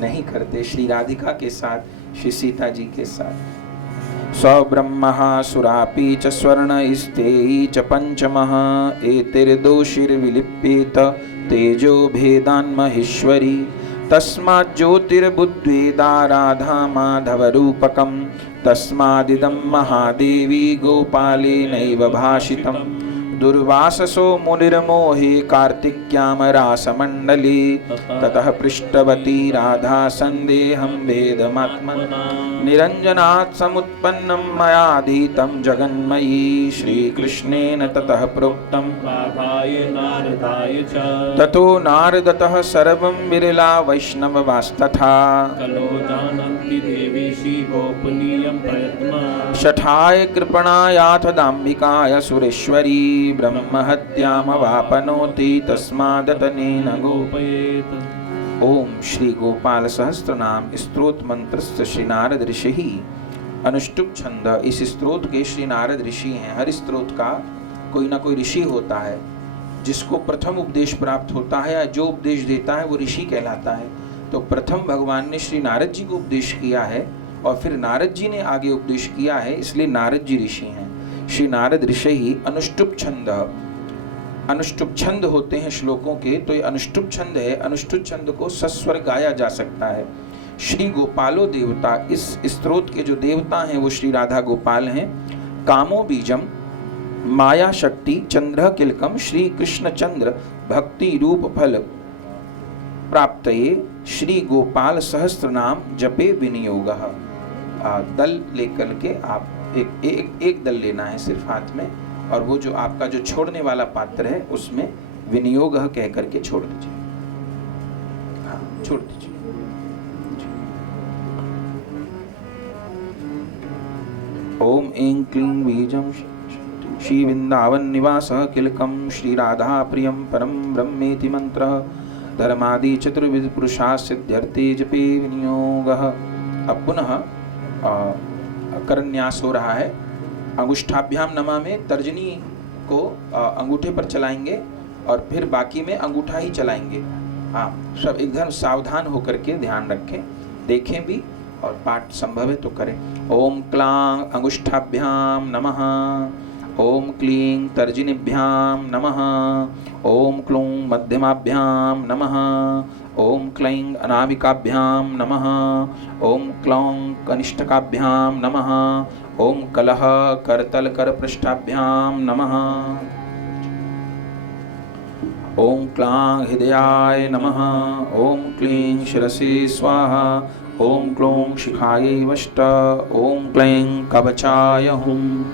नहीं करते, श्री राधिका के साथ श्री सीता जी के साथ। स्वब्रह्मः सुरापि च स्वर्णस्तेयी च पंचमः एतिर्दोषिर्विलिप्येत तेजो भेदान् महेश्वरी तस्मात् ज्योतिर्बुद्वेदा राधा माधवरूपकं तस्मादिदं महादेवी गोपालेनैव भाषितम् दुर्वाससो मुनिर्मोहे कार्तिक्याम रासमण्डले ततः पृष्टवती राधा सन्देहं वेदमात्मना निरञ्जनात् समुत्पन्नं मयाधीतं जगन्मयी श्रीकृष्णेन ततः प्रोक्तं राधाय नारदाय च ततो नारदतः सर्वं विरला वैष्णववास्तथा कलो जानन्ति देवेशी गोपनीयं प्रयत्न शठाय कृपणायाथ दाम्भिकाय सुरेश्वरी ब्रह्महत्यामवापनोति तस्मादतनेन गोपयेत्। ओम श्री गोपाल सहस्त्रनाम स्तोत्र मंत्रस्य श्री नारद ऋषि अनुष्टुप छंद, इस स्तोत्र के श्री नारद ऋषि हैं। हर स्तोत्र का कोई ना कोई ऋषि होता है, जिसको प्रथम उपदेश प्राप्त होता है या जो उपदेश देता है वो ऋषि कहलाता है। तो प्रथम भगवान ने श्री नारद जी को उपदेश किया है और फिर नारद जी ने आगे उपदेश किया है, इसलिए नारद जी ऋषि हैं। श्री नारद ऋषि ही अनुष्टुप छंद, अनुष्टुप छंद होते हैं श्लोकों के, तो ये अनुष्टुप छंद है। अनुष्टुप छंद को सस्वर गाया जा सकता है। श्री गोपालो देवता, इस स्तोत्र के जो देवता हैं वो श्री राधा गोपाल हैं। कामो बीजम माया शक्ति चंद्र किलकम श्री कृष्ण चंद्र भक्ति रूप फल प्राप्तये श्री गोपाल सहस्त्र नाम जपे विनियोग। दल लेकर के आप एक दल लेना है सिर्फ हाथ में, और वो जो आपका जो छोड़ने वाला पात्र है उसमें विनियोग कह करके छोड़ दीजिए। हाँ, छोड़ दीजिए। ओम ऐं क्लीं बीजं श्री वृंदावन निवास किलकम श्री राधा प्रियम परम ब्रह्मेति मंत्र धर्मादि चतुर्विध पुरुषा सिद्ध्यर्थे जपे विनियोग। अब पुनः करन्यास हो रहा है। अंगुष्ठाभ्याम नमा में तर्जनी को अंगूठे पर चलाएंगे और फिर बाकी में अंगूठा ही चलाएंगे। हाँ, सब एकदम सावधान होकर के ध्यान रखें, देखें भी और पाठ संभव है तो करें। ओम क्लां अंगुष्ठाभ्याम नमः, ओम क्लीं तर्जनीभ्याम नमः, ओम क्लूं मध्यमाभ्याम नमः, ओम क्लैं अनामिकाभ्याम नमः, ओम क्लौं कनिष्ठकाभ्याम नमः, ओम कलह करतल कर पृष्ठाभ्याम नमः, ओम क्लां हृदयाय नमः, ओम क्लीं शिरसि स्वाहा, ओम क्लौं शिखायै वष्ट, ओम क्लैं कवचाय हुम्,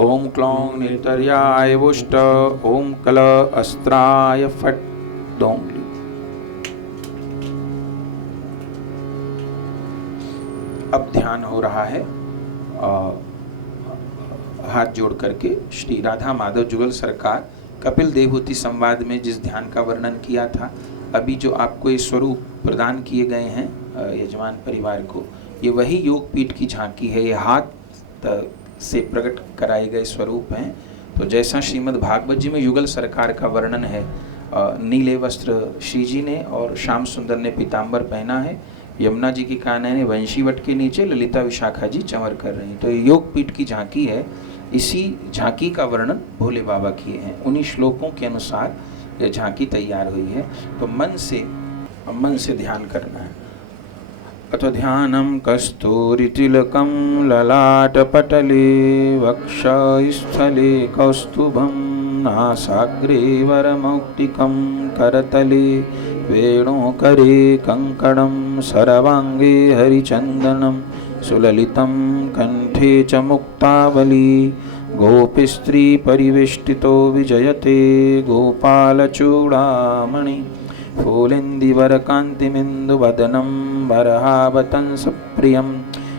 ओम क्लौं नेतर्याय वुष्ट, ओम कल अस्त्राय फट दोंगली। अब ध्यान हो रहा है हाथ जोड़ करके। श्री राधा माधव जुगल सरकार कपिल देवहूति संवाद में जिस ध्यान का वर्णन किया था, अभी जो आपको ये स्वरूप प्रदान किए गए हैं यजमान परिवार को, ये वही योग पीठ की झांकी है। ये हाथ से प्रकट कराए गए स्वरूप हैं। तो जैसा श्रीमद् भागवत जी में युगल सरकार का वर्णन है, नीले वस्त्र श्री जी ने और श्याम सुंदर ने पीताम्बर पहना है, यमुना जी की कान्हा ने वंशीवट के नीचे ललिता विशाखा जी चंवर कर रही हैं। तो ये योग पीठ की झांकी है। इसी झांकी का वर्णन भोले बाबा किए हैं। उन्हीं श्लोकों के अनुसार यह झांकी तैयार हुई है। तो मन से ध्यान करना है। अथ ध्यानम कस्तूरितिलकं ललाटपटले वक्षस्थले कौस्तुभं नासाग्रे वरमौक्तिकं करतले वेणुकरे कंकणं सर्वांगे हरिचन्दनं सुललितं कंठे च मुक्तावली गोपीस्त्री परिवेष्टितो विजयते गोपालचूड़ामणि फूलेन्दीवरकान्तिमिन्दुवदनं बर्हावतंसप्रियं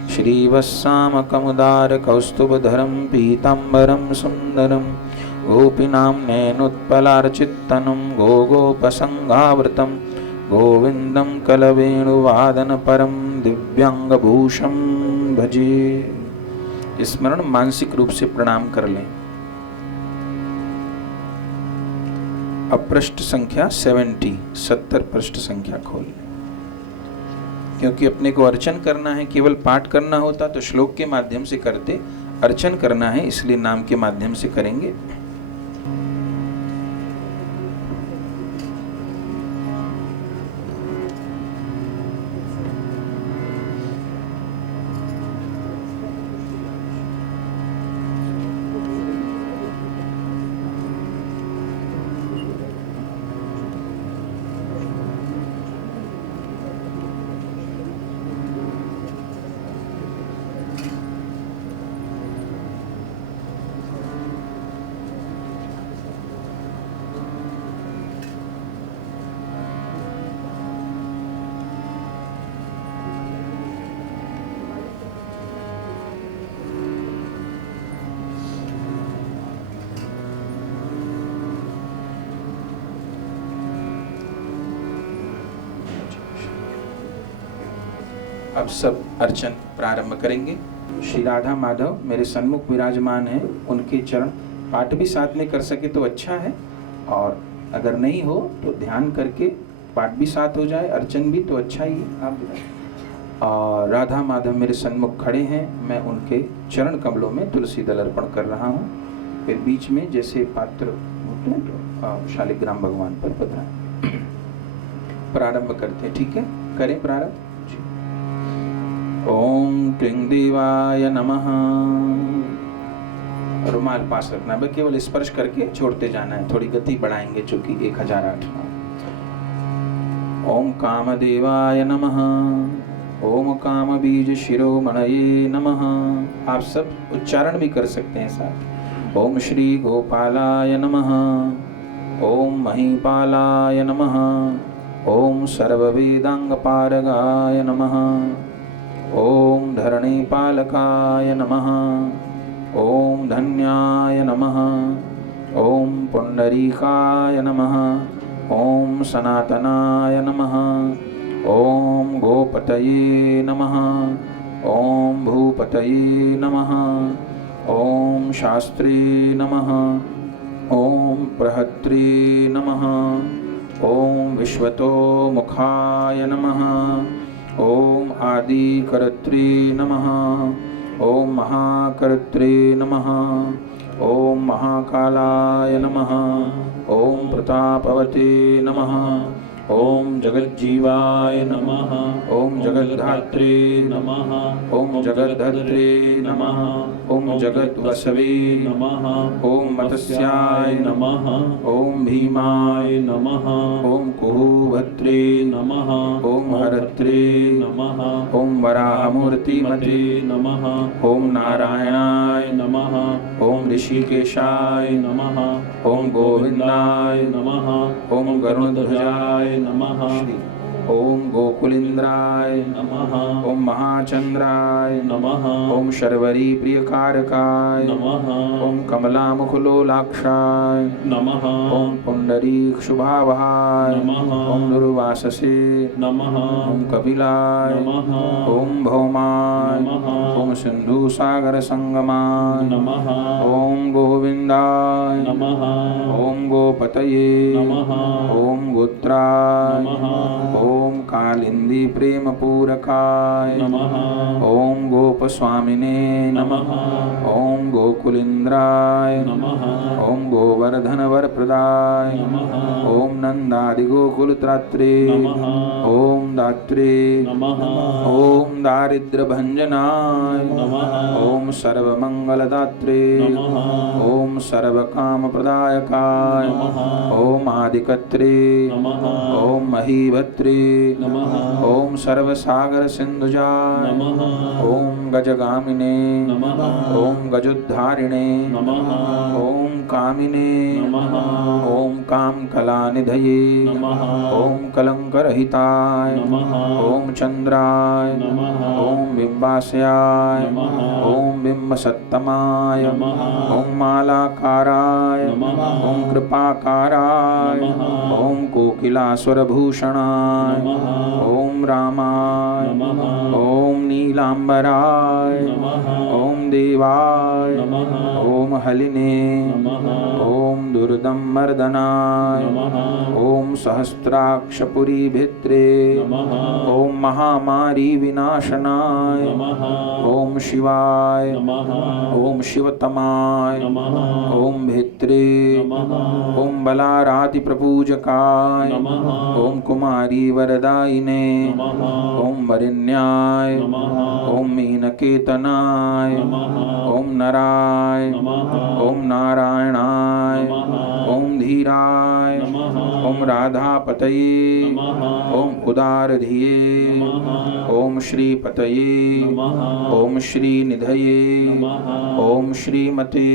श्रीवत्सामकमुदारकौस्तुभधरं पीताम्बरं सुन्दरं गोपीनां नैनोत्पलार्चित्तनं गोगोपसंगावृतं गोविन्दं कलवेणुवादनपरं दिव्यांगभूषं भजे। स्मरण मानसिक रूप से प्रणाम कर लें। अब पृष्ठ संख्या 70 पृष्ठ संख्या खोल लें। क्योंकि अपने को अर्चन करना है, केवल पाठ करना होता तो श्लोक के माध्यम से करते, अर्चन करना है इसलिए नाम के माध्यम से करेंगे। अब सब अर्चन प्रारंभ करेंगे। श्री राधा माधव मेरे सन्मुख विराजमान हैं, उनके चरण पाठ भी साथ में कर सके तो अच्छा है, और अगर नहीं हो तो ध्यान करके पाठ भी साथ हो जाए, अर्चन भी तो अच्छा ही है। आप और राधा माधव मेरे सन्मुख खड़े हैं, मैं उनके चरण कमलों में तुलसी दल अर्पण कर रहा हूँ। फिर बीच में जैसे पात्र होते हैं तो शालिग्राम भगवान पर पधराएं। प्रारंभ करते हैं, ठीक है, करें प्रारंभ। ओम क्लीं देवाय नमः। रुमाल पास रखना, बस केवल स्पर्श करके छोड़ते जाना है, थोड़ी गति बढ़ाएंगे चूंकि 1008। ओम कामदेवाय नमः। ओम काम बीज शिरोमणये नमः। आप सब उच्चारण भी कर सकते हैं साथ। ओम श्री गोपालाय नमः। ओम महीपालाय नमः। ओम सर्ववेदांग पारगाय नमः। ओम धरणीपालकाय नमः। ओम धन्याय नमः। ओम पुंडरीकाय नमः। ओम सनातनाय नमः। ओम गोपतये नमः। ओम भूपतये नमः। ओम शास्त्री नमः। ओम प्रहत्री नमः। ओम विश्वतो मुखाय नमः। ओम आदिकर्त्री नमः। ओम महाकर्त्री नमः। ओम महाकालाय नमः। ओम प्रतापवते नमः। ओम जगज्जीवाय नमः। ओम जगद्धात्रे नमः। ओम जगद्धत्रे नमः। ओम जगद्वसवे नमः। ओम मत्स्याय नमः। ओम भीमाय नमः। ओम कुहुभद्रे नमः। ओम हरत्रे नमः। ओम वराहमूर्तिमते नमः। ओम नारायणाय नमः। ओम ऋषिकेशाय नमः। ओम गोविंदाय नमः। ओम गरुड़ध्वजाय नमः। ओम गोकुलेन्द्राय नमः। ओम महाचंद्राय नमः। ओम शर्वरी प्रियकारकाय नमः। ओम कमलामुखलोलाक्षाय नमः। ओम पुंडरीक शुभाभाय नमः। ओम दुर्वाससे नमः। ओम कपिलाय नमः। ओम भौमाय नमः। ओम सिंधु सागर संगमाय नमः। ओम गोविंदाय नमः। ओम गोपतये नमः। ओम गोत्राय नमः। ओम कालिंदी प्रेम पूरकाय नमः। ओम गोपस्वामिने नमः। ओम गोकुलेन्द्राय नमः। ओम गोवर्धन वरप्रदाय नमः। ओम नंदादि गोकुलत्रात्रे नमः। ओम दात्रे नमः। ओम दारिद्र भंजनाय नमः। ओम सर्वमंगलदात्रे नमः। ओम सर्वकाम प्रदायकाय नमः। ओम आदिकर्त्रे नमः। ओम महीभद्रे नमः। ओम सर्वसागर सिंधुजाय नमः। ओम गजगामिने नमः। ओम गजोद्धारिणे नमः। ओम कामिने नमः। ओम काम कलानिधये नमः। ओम कलंकरहिताय नमः। ओम चंद्राय नमः। ओम बिंबास्याय नमः। ओम बिंबसत्तमाय नमः। ओम मालाकाराय नमः। ओम कृपाकाराय नमः। ओम कोकिलास्वरभूषणाय नमः। ओम रामाय नमः। ओम नीलांबराय नमः। ओम देवाय नमः। ओम हलिने नमः। ओम दुर्दम मर्दनाय नमः। ओम सहस्राक्षपुरी भित्रे नमः। ओम महामारी विनाशनाय नमः। ओम शिवाय नमः। ओम शिवतमाय नमः। ओम भित्रे नमः। ओम बलाराति प्रपूजकाय नमः। ओम कुमारी वरदायिने नमः। ओम वरिण्याय नमः। ओम मीनकेतनाय नमः। ओम नराय नमः। ओम नारायणाय नमः। ओम धीराय नमः। ओम राधापतये नमः। ओम उदारधिये नमः। ओम श्रीपतये नमः। ओम श्रीनिधये नमः। ओम श्रीमते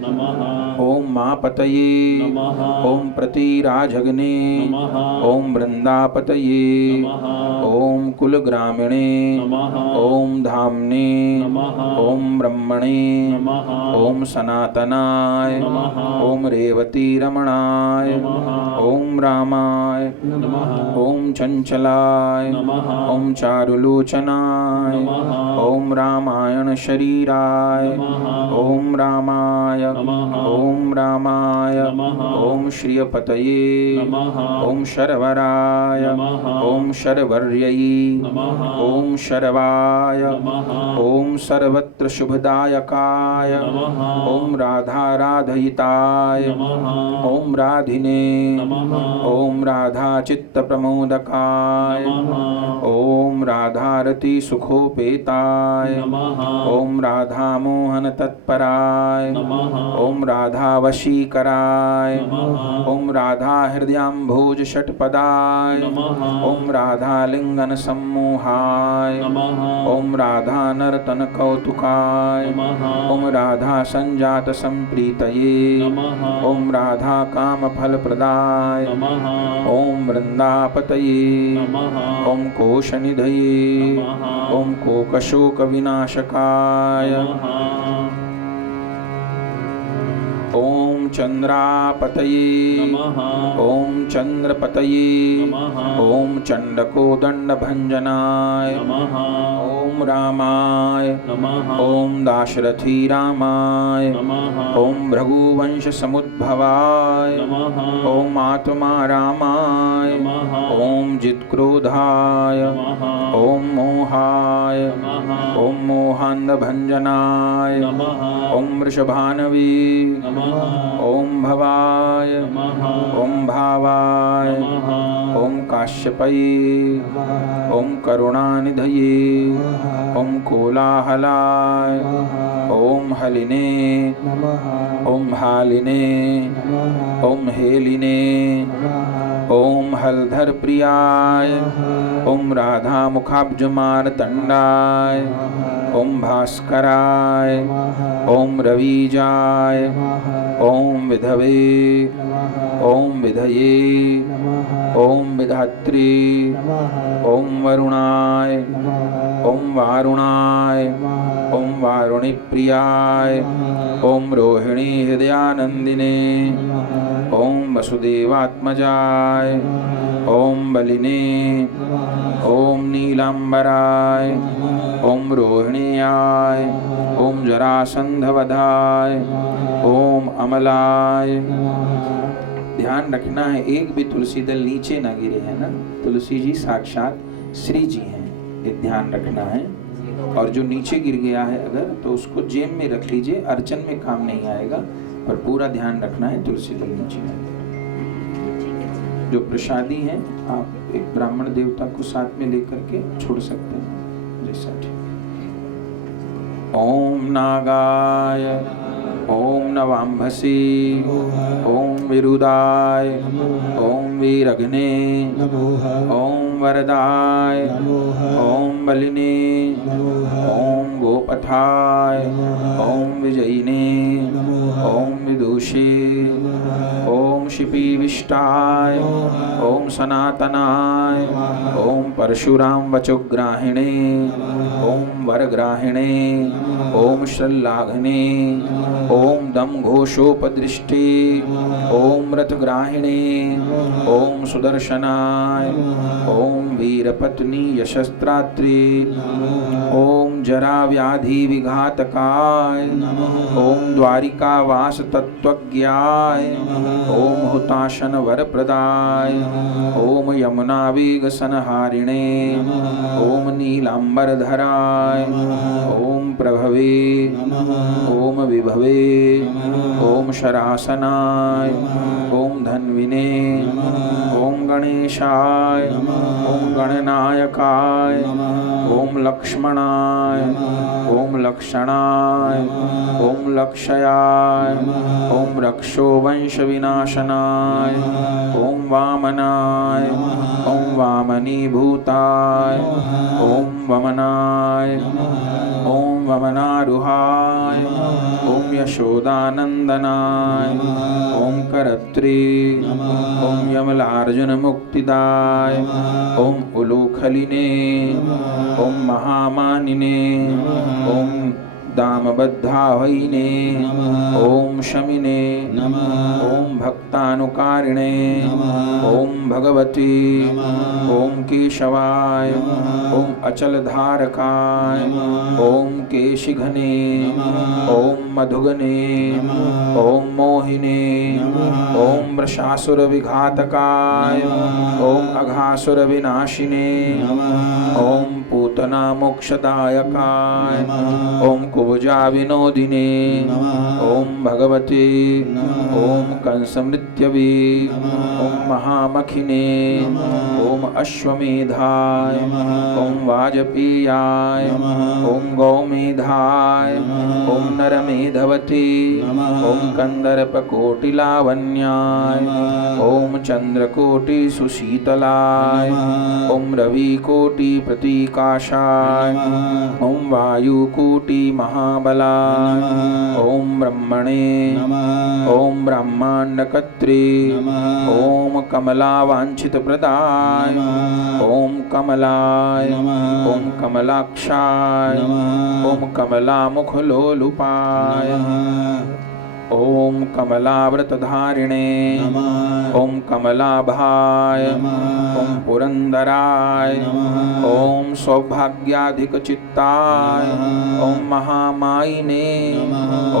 नमः। ओम मापतये नमः। ओम प्रतिराजगने नमः। ओम वृंदापतये नमः। ओम कुलग्रामिणे नमः ओम धाम्ने नमः ओम ब्रह्मणे नमः ओम सनातनाय नमः ओम रेवती रमणाय नमः ओम रामाय नमः ओम चंचलाय नमः ओम चारुलोचनाय नमः ओम रामायण शरीराय नमः ओम रामाय नमः ओम रामाय नमः ओम श्रियपतये नमः ओम शर्वराय नमः ओम शर्वर्यै नमः ओम शर्वाय नमः ओम सर्वत्र शुभदायकाय नमः ओम राधाराधयिताय नमः ओम राधिने नमः ओम राधा चित्त प्रमोदकाय नमः ओम राधारति सुखोपेताय नमः ओम राधा मोहन तत्पराय नमः ओम राधा वशीकराय नमः ओम राधा हृदयाम्भोज षट्पदाय नमः ओम राधा लिंगन सम्मोहाय नमः ओम राधा नर्तन कौतुकाय नमः ओम राधा संजात संप्रीतये नमः ओम राधा काम फल प्रदाय नमः ओम वृंदापतये नमः ओम कोश निधये नमः ओम कोकशोक विनाशकाय नमः ओम चंद्रापतये नमः ओम चंद्रपतये नमः ओम चंडकोदंड भंजनाय नमः ओम रामाय नमः ओम दाशरथी रामाय नमः ओम भृगुवंश समुद्भवाय नमः ओम आत्मा रामाय नमः ओम जित्क्रोधाय नमः ओम मोहाय नमः ओम मोहांध भंजनाय नमः ओम वृषभानवी नमः ओम भवाय नमः ओम भावाय नमः ओम काश्यपये ओम करुणानिधये ओम कोलाहलाय ओम हलिने ओम हालिने ओम हेलिने ओम हलधर प्रियाय ओम राधा मुखाब्ज मार्तंडाय ओम भास्कराय ओम रवीजाय ओम विधवे ओम विधये ओम विधात्री ओम वरुणाय ओम वारुणाय ओम वारुणी प्रियाय ओम रोहिणी हृदयानंदिने ओम वसुदेवात्मजाय ओम बलिने ओम नीलांबराय ओम रोहिण्याय ओम जरासंधवधाय ओम अमलाय। ध्यान रखना है एक भी तुलसी दल नीचे ना गिरे, है ना। तुलसी जी साक्षात श्री जी हैं, ये ध्यान रखना है। और जो नीचे गिर गया है अगर, तो उसको जेब में रख लीजिए, अर्चन में काम नहीं आएगा। पर पूरा ध्यान रखना है तुलसी दल नीचे ना गिरे। जो प्रसादी हैं आप एक ब्राह्मण देवता को साथ में लेकर के छोड़ सकते हैं, जैसा ठीक। ओम नागाय ओम नवाम्भसी ओम विरुदाय ओम वीरघ्ने ओम वरदाय ओम बलिने ओम गोपथाय ओम विजयिने ओम विदुषे ओम शिपीविष्टाय ओम सनातनाय ओम परशुराम वचोग्राहिणे ओम वरग्राहिणे ओम श्रल्लाघने ओम दम घोषोपदृष्टे ओम रथग्राहिणे ओम सुदर्शनाय ओम वीरपत्नी यशस्त्रात्रे ओम जरा व्याधि विघातकाय ओम द्वारिकावास तत्त्वज्ञाय ओम हुताशन वरप्रदाय ओम यमुना वेग संहारिणे ओम नीलांबरधराय ओम प्रभवे ओम विभवे ओम शरासनाय ओम धन्विने ओम गणेशाय ओम गणनायकाय ओम लक्ष्मणाय ओम लक्षणाय ओम लक्षयाय ओम रक्षो वंश विनाशनाय ओम वामनाय ओम वामनीभूताय ओम वमनाय ओम वमनारुहाय ॐ यशोदानन्दनाय ॐ करत्रे ॐ यमलार्जुनमुक्तिदाय ॐ उलूखलिने ॐ महामानिने ॐ दामबद्धाहैने ॐ शमिने ॐ भक्तानुकारिणे ॐ भगवते ॐ केशवाय ॐ अचलधारकाय ॐ केशिघने ॐ मधुगने ॐ मोहिने ॐ वृषासुरविघातकाय ॐ अघासुरविनाशिने ॐ पूतनामोक्षदायकाय ॐ कुब्जा विनोदिने ॐ भगवते ॐ कंसमृत्यवे ॐ महामखिने ॐ अश्वमेधाय ॐ वाजपेयाय ॐ गौमेधाय ॐ नरमेधवते ॐ कन्दर्पकोटिलावण्याय ॐ चन्द्रकोटिसुशीतलाय ॐ रविकोटिप्रतीकाशाय ॐ वायुकोटिमहाबलाय ॐ ब्रह्मणे ॐ ब्रह्माण्डकर्त्रे ॐ कमलावाञ्छितप्रदाय ॐ कमलाय ॐ कमलाक्षाय ॐ कमलामुखलोलुपाय ॐ कमलाव्रतधारिणे ॐ कमलाभाय ॐ पुरन्दराय ॐ सौभाग्याधिकचित्ताय ॐ महामायिने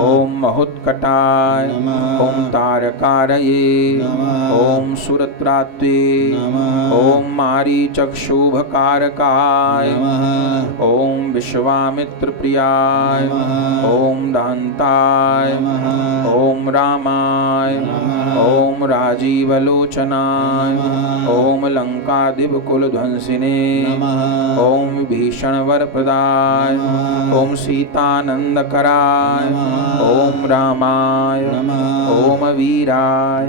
ॐ महोत्कटाय ॐ तारकारये ॐ सुरत्रात्वे ॐ मारीचक्षुभकारकाय ॐ विश्वामित्रप्रियाय ॐ दान्ताय ॐ रामाय ॐ राजीवलोचनाय ॐ लङ्कादिवकुलध्वंसिने ॐ भीषणवरप्रदाय ॐ सीतानन्दकराय ॐ रामाय ॐ वीराय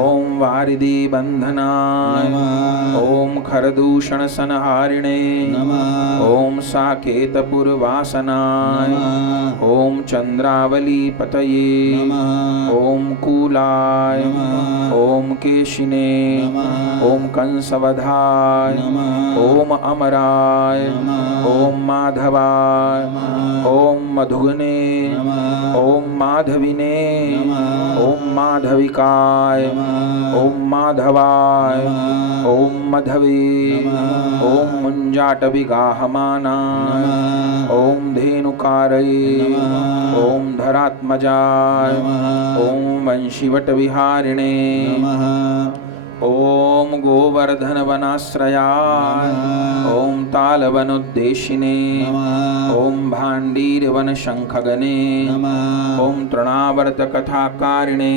ॐ वारिधिबन्धनाय ॐ खरदूषणसंहारिणे ॐ साकेतपुरवासनाय ॐ चन्द्रावलीपतये ॐ कूलाय ॐ केशिने ॐ कंसवधाय ॐ अमराय ॐ माधवाय ॐ मधुगने ॐ माधविने ॐ माधविकाय ॐ माधवाय ॐ मधवे ॐ मुञ्जाटविगाहमानाय ॐ धेनुकारये ॐ धरात्मजाय ॐ वंशीवटविहारिणे ॐ गोवर्धनवनाश्रयाय ॐ तालवनोद्देशिने ॐ भाण्डीरवनशङ्खगणे ॐ तृणावर्तकथाकारिणे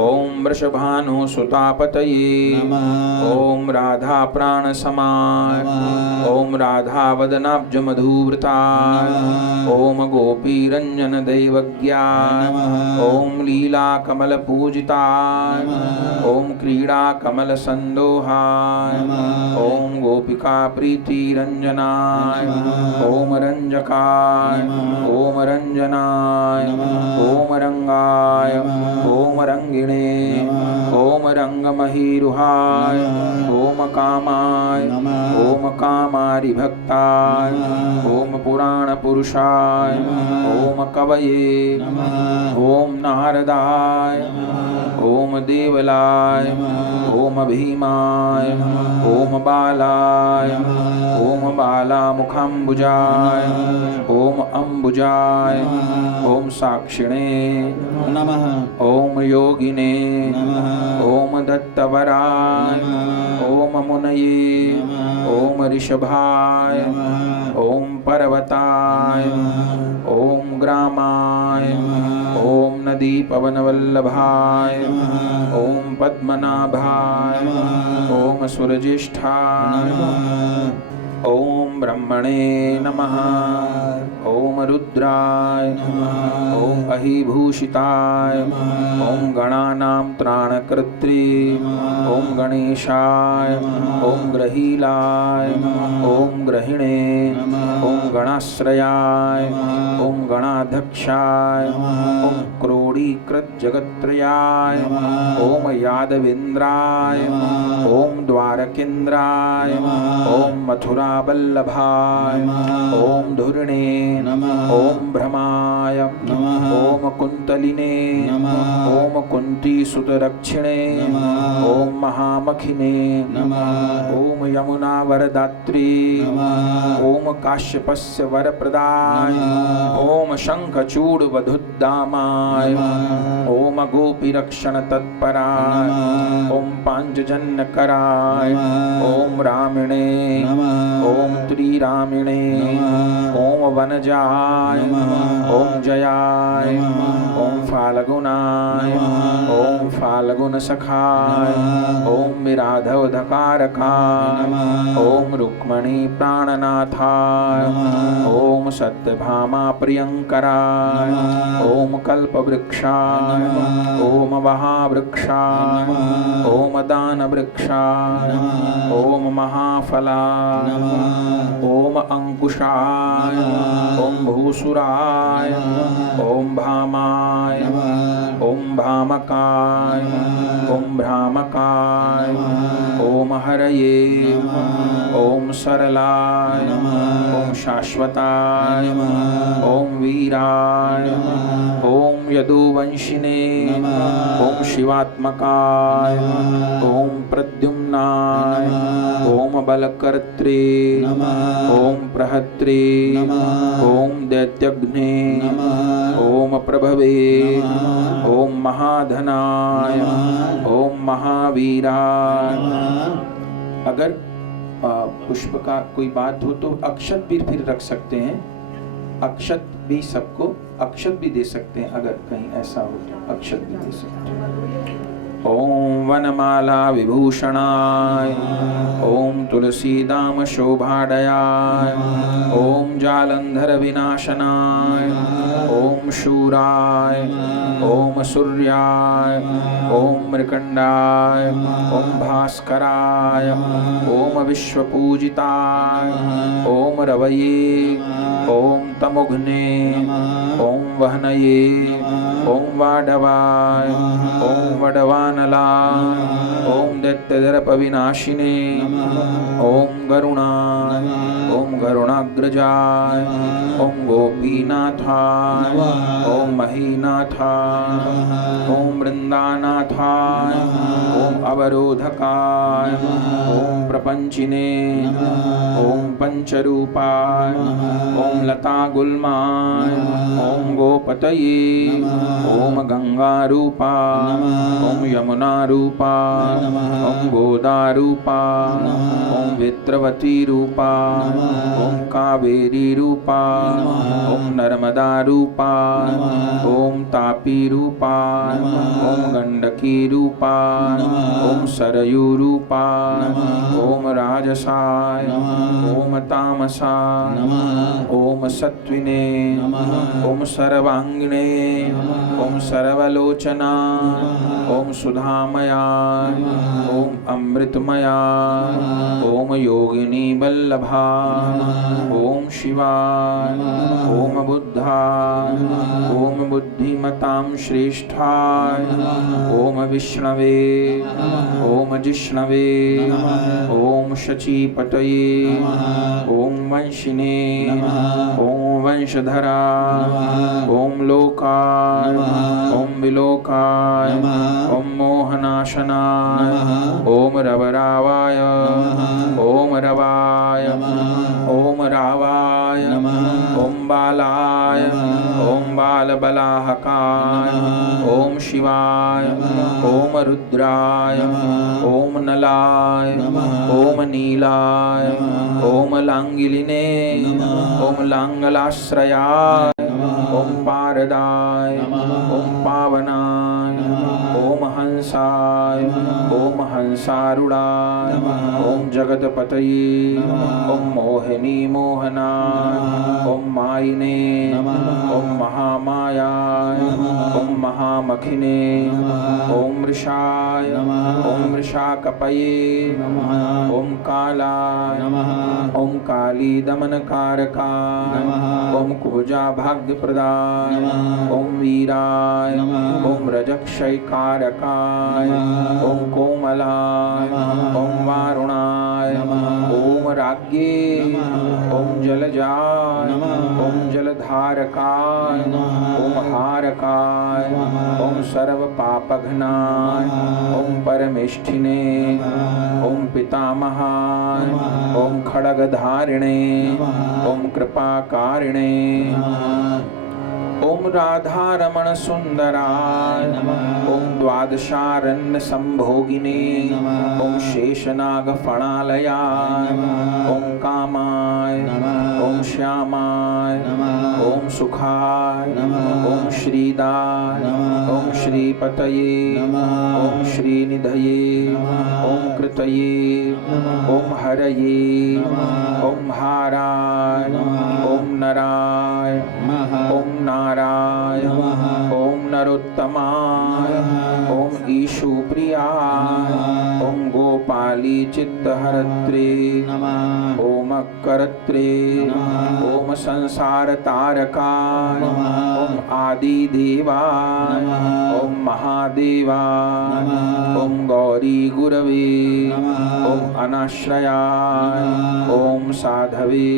ॐ वृषभानुसुतापतये ॐ राधाप्राणसमाय ॐ राधावदनाब्जमधुवृताय ॐ गोपीरञ्जनदैवज्ञाय ॐ लीलाकमलपूजिताय ॐ क्रीडाकमलसन्दोहाय ॐ गोपिकाप्रीतिरञ्जनाय ॐ रञ्जकाय ॐ रञ्जनाय ॐ रङ्गाय ॐ रङ्गिणे ॐ रङ्गमहीरुहाय ॐ कामाय ॐ कामारिभक्ताय ॐ पुराणपुरुषाय ॐ कवये ॐ नारदाय ॐ देवलाय ॐ भीमाय ॐ बालाय ॐ बालामुखाम्बुजाय ॐ अम्बुजाय ॐ साक्षिणे नमः ॐ योगिने ॐ दत्तवराय ॐ मुनये ॐ ऋषभाय ॐ पर्वताय ॐ ग्रामाय ॐ नदीपवनवल्लभाय ॐ पद्मनाभाय ॐ सुरज्येष्ठाय ॐ ब्रह्मणे नमः ॐ रुद्राय ॐ अहिभूषिताय ॐ गणानां त्राणकर्त्रे ॐ गणेशाय ॐ ग्रहीलाय ॐ ग्रहिणे ॐ गणाश्रयाय ओम गणाध्यक्षाय ओम क्रोडीकृत जगत्त्रयाय ओम यादवेन्द्राय ओम द्वारकेन्द्राय ओम मथुरा वल्लभाय ओम धुर्णे ओम भ्रमाय ओम कुंतलिने ओम कुंती सुतरक्षिणे ओम महामखिने ओम यमुना वरदात्री ओम काश्यपस्य वरप्रदाय ओम शंखचूड वधुद्दामाय ओम गोपीरक्षण तत्पराय ओम पांचजन्यकराय ओम रामिणे ओम त्रिरामिणे ओम वनजाय ओम जयाय ओम फाल्गुनाय ओम फाल्गुन सखाय ओम विराधव धकारकाय ओम रुक्मणी प्राणनाथाय ओम सत्यभामा प्रियंकराय ओम कल्पवृक्षाय ओम महावृक्षाय ओम दानवृक्षाय ओम महाफलाय ओम अंकुशाय ओम भूसुराय ओम भामाय ओम भामकाय ओम भ्रामकाय ओम हरये ओम सरलाय ओम शाश्वताय ओम वीराय ओम यदुवंशिने ओम शिवात्मकाय ओम प्रद्युम्नाय ओम बलकर्त्रे ओम प्रहत्रे ओम दैत्यग्ने ओम प्रभवे ओम महाधनाय ओम महावीराय। अगर पुष्प का कोई बात हो तो अक्षत भी फिर रख सकते हैं, अक्षत भी सबको अक्षत भी दे सकते हैं, अगर कहीं ऐसा हो तो अक्षत भी दे सकते हैं। ओम वनमाला विभूषणाय ओम तुलसीदाम शोभाडयाय ओम जालंधर विनाशनाय ओम शूराय ओम सूर्याय ओम मृकंडाय ओम भास्कराय ओम विश्वपूजिताय ओम रवये ओम तमुघ्ने ओम वहनये ओम वाढवाय ओम वडवानलाय ओम दैत्यदर्प विनाशिने ओम गरुणाय ओम गरुणाग्रजाय ओम गोपीनाथाय ओम महीनाथाय ओम वृंदानाथाय ओम अवरोधकाय ओम प्रपंचिने ओम पंचरूपाय ओम लता गुल्माय ओम गोपतये ओम गंगारूपाय ओम यमुनारूपाय ओम गोदारूपाय ओम वित्रवती रूपाय ओम कावेरी रूपाय ओम नर्मदा रूपाय ओम तापी रूपाय ओम गंडकी रूपाय ओम सरयू रूपाय ओम राजसाय ओम तामसाय ओम सत्विने ओम सर्वांगिणे ओम सर्वलोचनाय ओम सुधामयाय ओम अमृतमयाय ओम योगिनी वल्लभाय ओम शिवाय ओम बुद्धाय ओम बुद्धिमतां श्रेष्ठाय ओम विष्णवे ओम जिष्णवे ओम शचीपतये ओम वंशिने ओम वंशधराय ओम लोकाय ओम विलोकाय ओम मोहनाशनाय ओम रवरावाय ओम रवाय ओम रावाय ओम बालाय ओम बालबलाहकाय ओम शिवाय ओम रुद्राय ओम नलाय ओम नीलाय ओम लांगिलिने ओम लांगलाश्रयाय ओम पारदाय ओम पावनाय ओम हंसाय ओम हंसारूढ़ाय ओम जगतपतये ओम मोहिनी मोहनाय ओम माया महाकायिने ओम महामायाय ओम महामखिने ओम वृषाय ओम वृषाकपये ओम कालाय ओम काली दमनकारकाय ओम कुब्जा भाग्यप्रदाय ओम वीराय ओम रजक्षयकारकाय ओम कोमलाय ओम वारुणाय ओम राज्ञे ओम जलजाय ओम जलधारकाय ओम हारकाय ओम सर्वपापघ्नाय ओम परमेष्ठिने ओम पितामहाय ओम खड्गधारिणे ओम कृपाकारिणे ओम राधारमण सुंदराय ओम द्वादशारण्य संभोगिने ओम शेषनाग फणालयाय ओम कामाय ओम श्यामाय ओम सुखाय ओम श्रीदाय ओम श्रीपतये ओम श्रीनिधये ओम कृतये ओम हरये ओम हाराय ओम नराय ओम नाराय ओम नरोत्तमाय ओम ईशुप्रियाय ओम गोपाली चित्तहरत्रे ओम करत्रे ओम संसार तारकाय ओम आदिदेवाय ओम महादेवाय ओम गौरी गुरवे ओम अनाश्रयाय ओम साधवे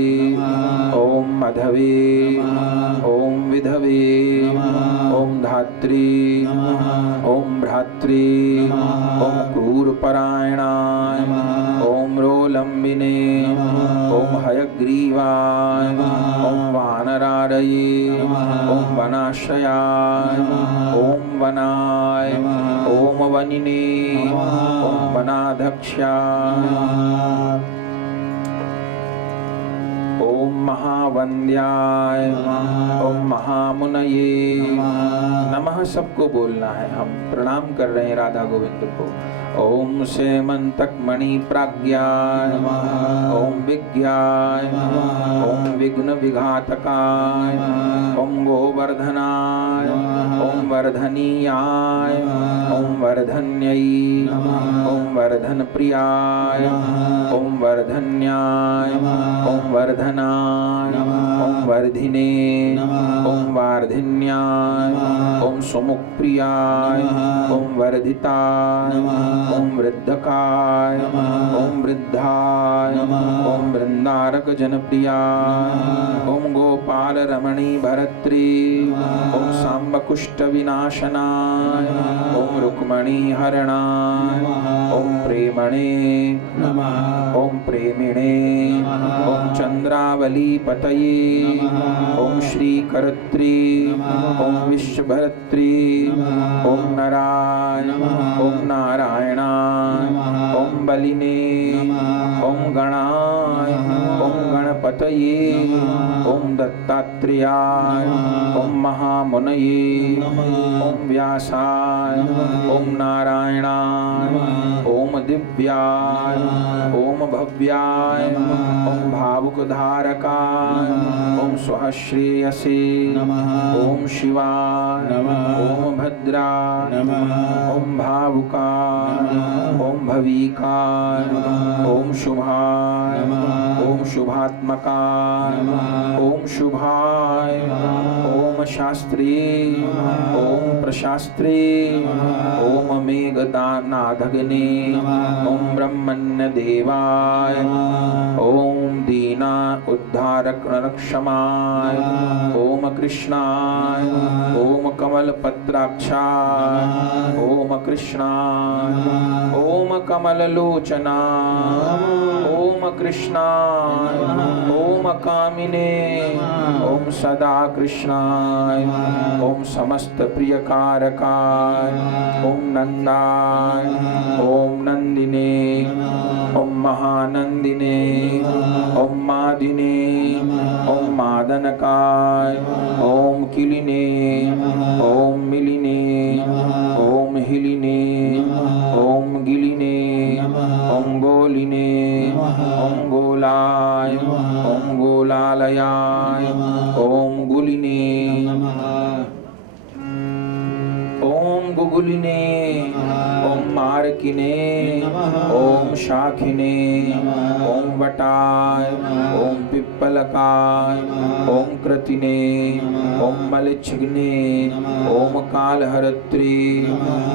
ओम मधवे ओम विधवे ओम धात्री ओम भ्रात्री ओम क्रूरपरायणाय ओम रोलंबिने ओम हयग्रीवाय ओम वानरारये ओम वनाश्रयाय ओम वनाय ओम वनिने ओम वनाध्यक्षाय ओम महावंद्याय ओम महामुनये नमः। सबको बोलना है, हम प्रणाम कर रहे हैं राधा गोविंद को। ओम सेमंतक मणि प्राज्ञाय ओम विज्ञाय ओम विघ्न विघातकाय ओम गोवर्धनाय ओम वर्धनीयाय ओम वर्धन्यै ओम वर्धन प्रियाय ओम वर्धन्याय ओम वर्धनाय ओम वर्धिने ओम वार्धिन्याय ओम सुमुखप्रियाय ओम वर्धिताय ओम वृद्धकाय ओम वृद्धाय ओम वृंदारक जनप्रियाय ओम गोपाल रमणी भरत्री ओम सांब कुष्ठ विनाशनाय ओम रुक्मणी हरणाय ओम प्रेमणे ओम प्रेमिणे ओम चंद्रावली पतये ओम श्री करत्री ओम विश्वभर्त्री ओम नराय ओम नारायणाय ओम बलिने ओम गणाय ओम गणपतये ओम दत्तात्रेयाय ओम महामुनये ओम व्यासाय ओम नारायणाय ओम दिव्याय ओम भव्याय ओम भावुकधारकाय ओम स्वश्रेयसे ओम शिवाय ओम भद्राय ओम भावुकाय ओम भविकाय ओम शुभाय ओम शुभात्मकाय ओम शुभाय ओम शास्त्री ओम प्रशास्त्री ओम मेघनादग्ने ओम ब्रह्मण्य देवाय ओम दीना उद्धारक क्षमाय ओम कृष्णाय ओम कमल पत्राक्षाय ओम कृष्णाय ओम कमल लोचना ओम कृष्णाय ओम कामिने ओम सदा कृष्णाय ओम समस्त प्रिय कारकाय ओम नंदाय ओम नंदिने ओम महानंदिने ओम मादिने ओम मादनकाय ओम किलिने ओम मिलिने ओम हिलिने ओम गिलिने ओम गोलिने ओम गोलाय ओम ॐ गोलालयाय ॐ गुलिने ॐ गुगुलिने ॐ मार्किने ॐ शाखिने ॐ वटाय ॐ पिप्पलकाय ॐ कृतिने ॐ मलिच्छिग्ने ॐ कालहरत्रे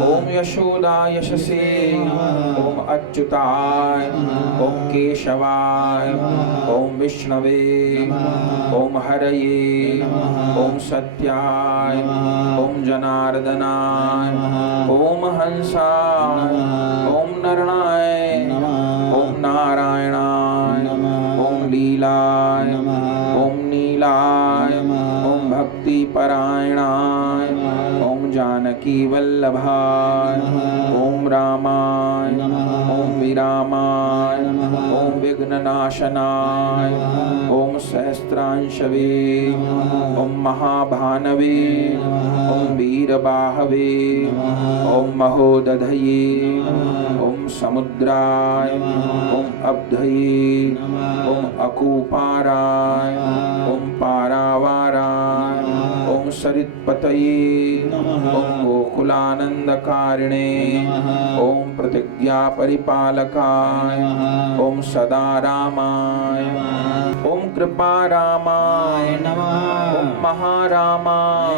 ॐ यशोदा यशसे ॐ अच्युताय ॐ केशवाय ॐ विष्णवे ॐ हरये ॐ सत्याय ॐ जनार्दनाय ॐ हंसाय ॐ नरणाय ॐ नारायणाय ॐ लीलाय ॐ नीलाय ॐ भक्तिपरायणाय ॐ जानकी वल्लभाय ॐ रामाय ॐ विरामाय ॐ विघ्ननाशनाय ॐ सहस्रांशवे ॐ महाभानवे ॐ वीरबाहवे ॐ महोदधये ॐ समुद्राय ॐ अब्धये ॐ अकूपाराय ॐ पारावाराय ॐ सरित्पतये ॐ गोकुलानन्दकारिणे ॐ प्रतिज्ञापरिपालकाय ॐ सदारामाय ॐ कृपारामाय ॐ महारामाय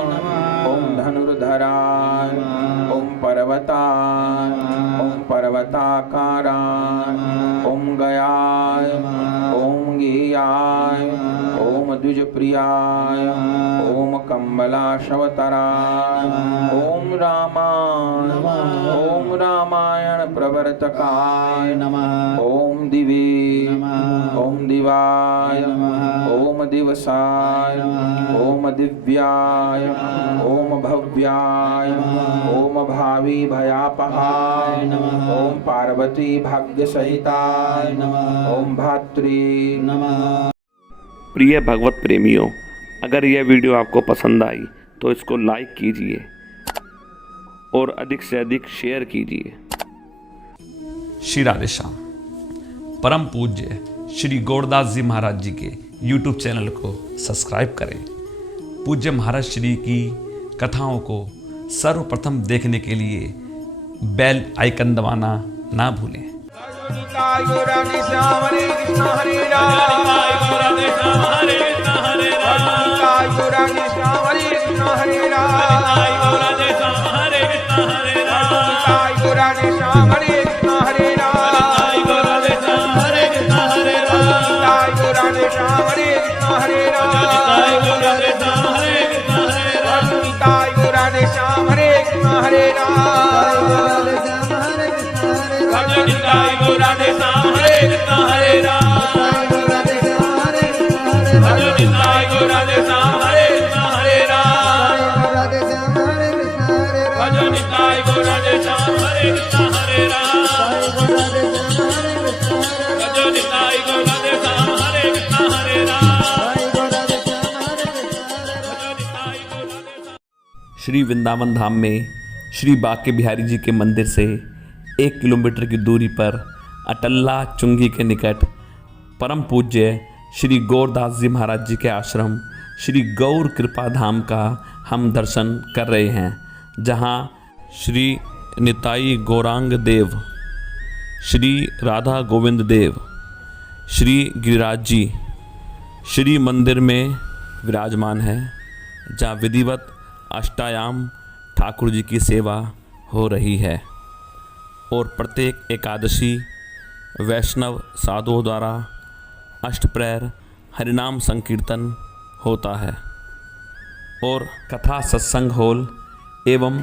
ॐ धनुर्धराय ॐ पर्वताय ॐ पर्वताकाराय ॐ गयाय ॐ गेयाय ॐ द्विजप्रियाय ॐ कमलाशवतराय ॐ रामाय ॐ रामायण प्रवर्तकाय ॐ दिवे ॐ दिवाय ॐ दिवसाय ॐ दिव्याय ॐ भव्याय ॐ भावी भयापहाय ॐ पार्वती भाग्यसहिताय ॐ भात्रे नमः। प्रिय भगवत प्रेमियों, अगर यह वीडियो आपको पसंद आई तो इसको लाइक कीजिए और अधिक से अधिक शेयर कीजिए। श्री राधे श्याम। परम पूज्य श्री गौरदास जी महाराज जी के YouTube चैनल को सब्सक्राइब करें। पूज्य महाराज श्री की कथाओं को सर्वप्रथम देखने के लिए बेल आइकन दबाना ना भूलें। श्री वृंदावन धाम में श्री बांके बिहारी जी के मंदिर से 1 किलोमीटर की दूरी पर अटल्ला चुंगी के निकट परम पूज्य श्री गौरदास जी महाराज जी के आश्रम श्री गौर कृपा धाम का हम दर्शन कर रहे हैं, जहां श्री निताई गौरांग देव, श्री राधा गोविंद देव, श्री गिरिराज जी श्री मंदिर में विराजमान है, जहाँ विधिवत अष्टायाम ठाकुर जी की सेवा हो रही है और प्रत्येक एकादशी वैष्णव साधुओं द्वारा अष्टप्रहर हरिनाम संकीर्तन होता है और कथा सत्संग हॉल एवं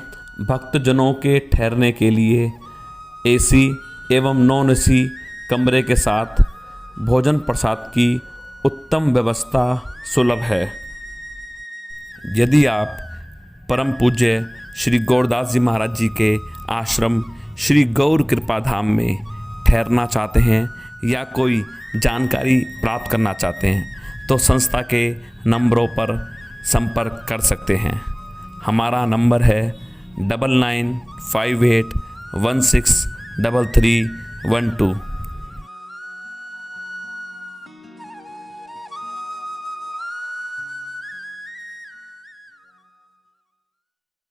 भक्तजनों के ठहरने के लिए एसी एवं नॉन एसी कमरे के साथ भोजन प्रसाद की उत्तम व्यवस्था सुलभ है। यदि आप परम पूज्य श्री गौरदास जी महाराज जी के आश्रम श्री गौर कृपा धाम में ठहरना चाहते हैं या कोई जानकारी प्राप्त करना चाहते हैं तो संस्था के नंबरों पर संपर्क कर सकते हैं। हमारा नंबर है 9958163312।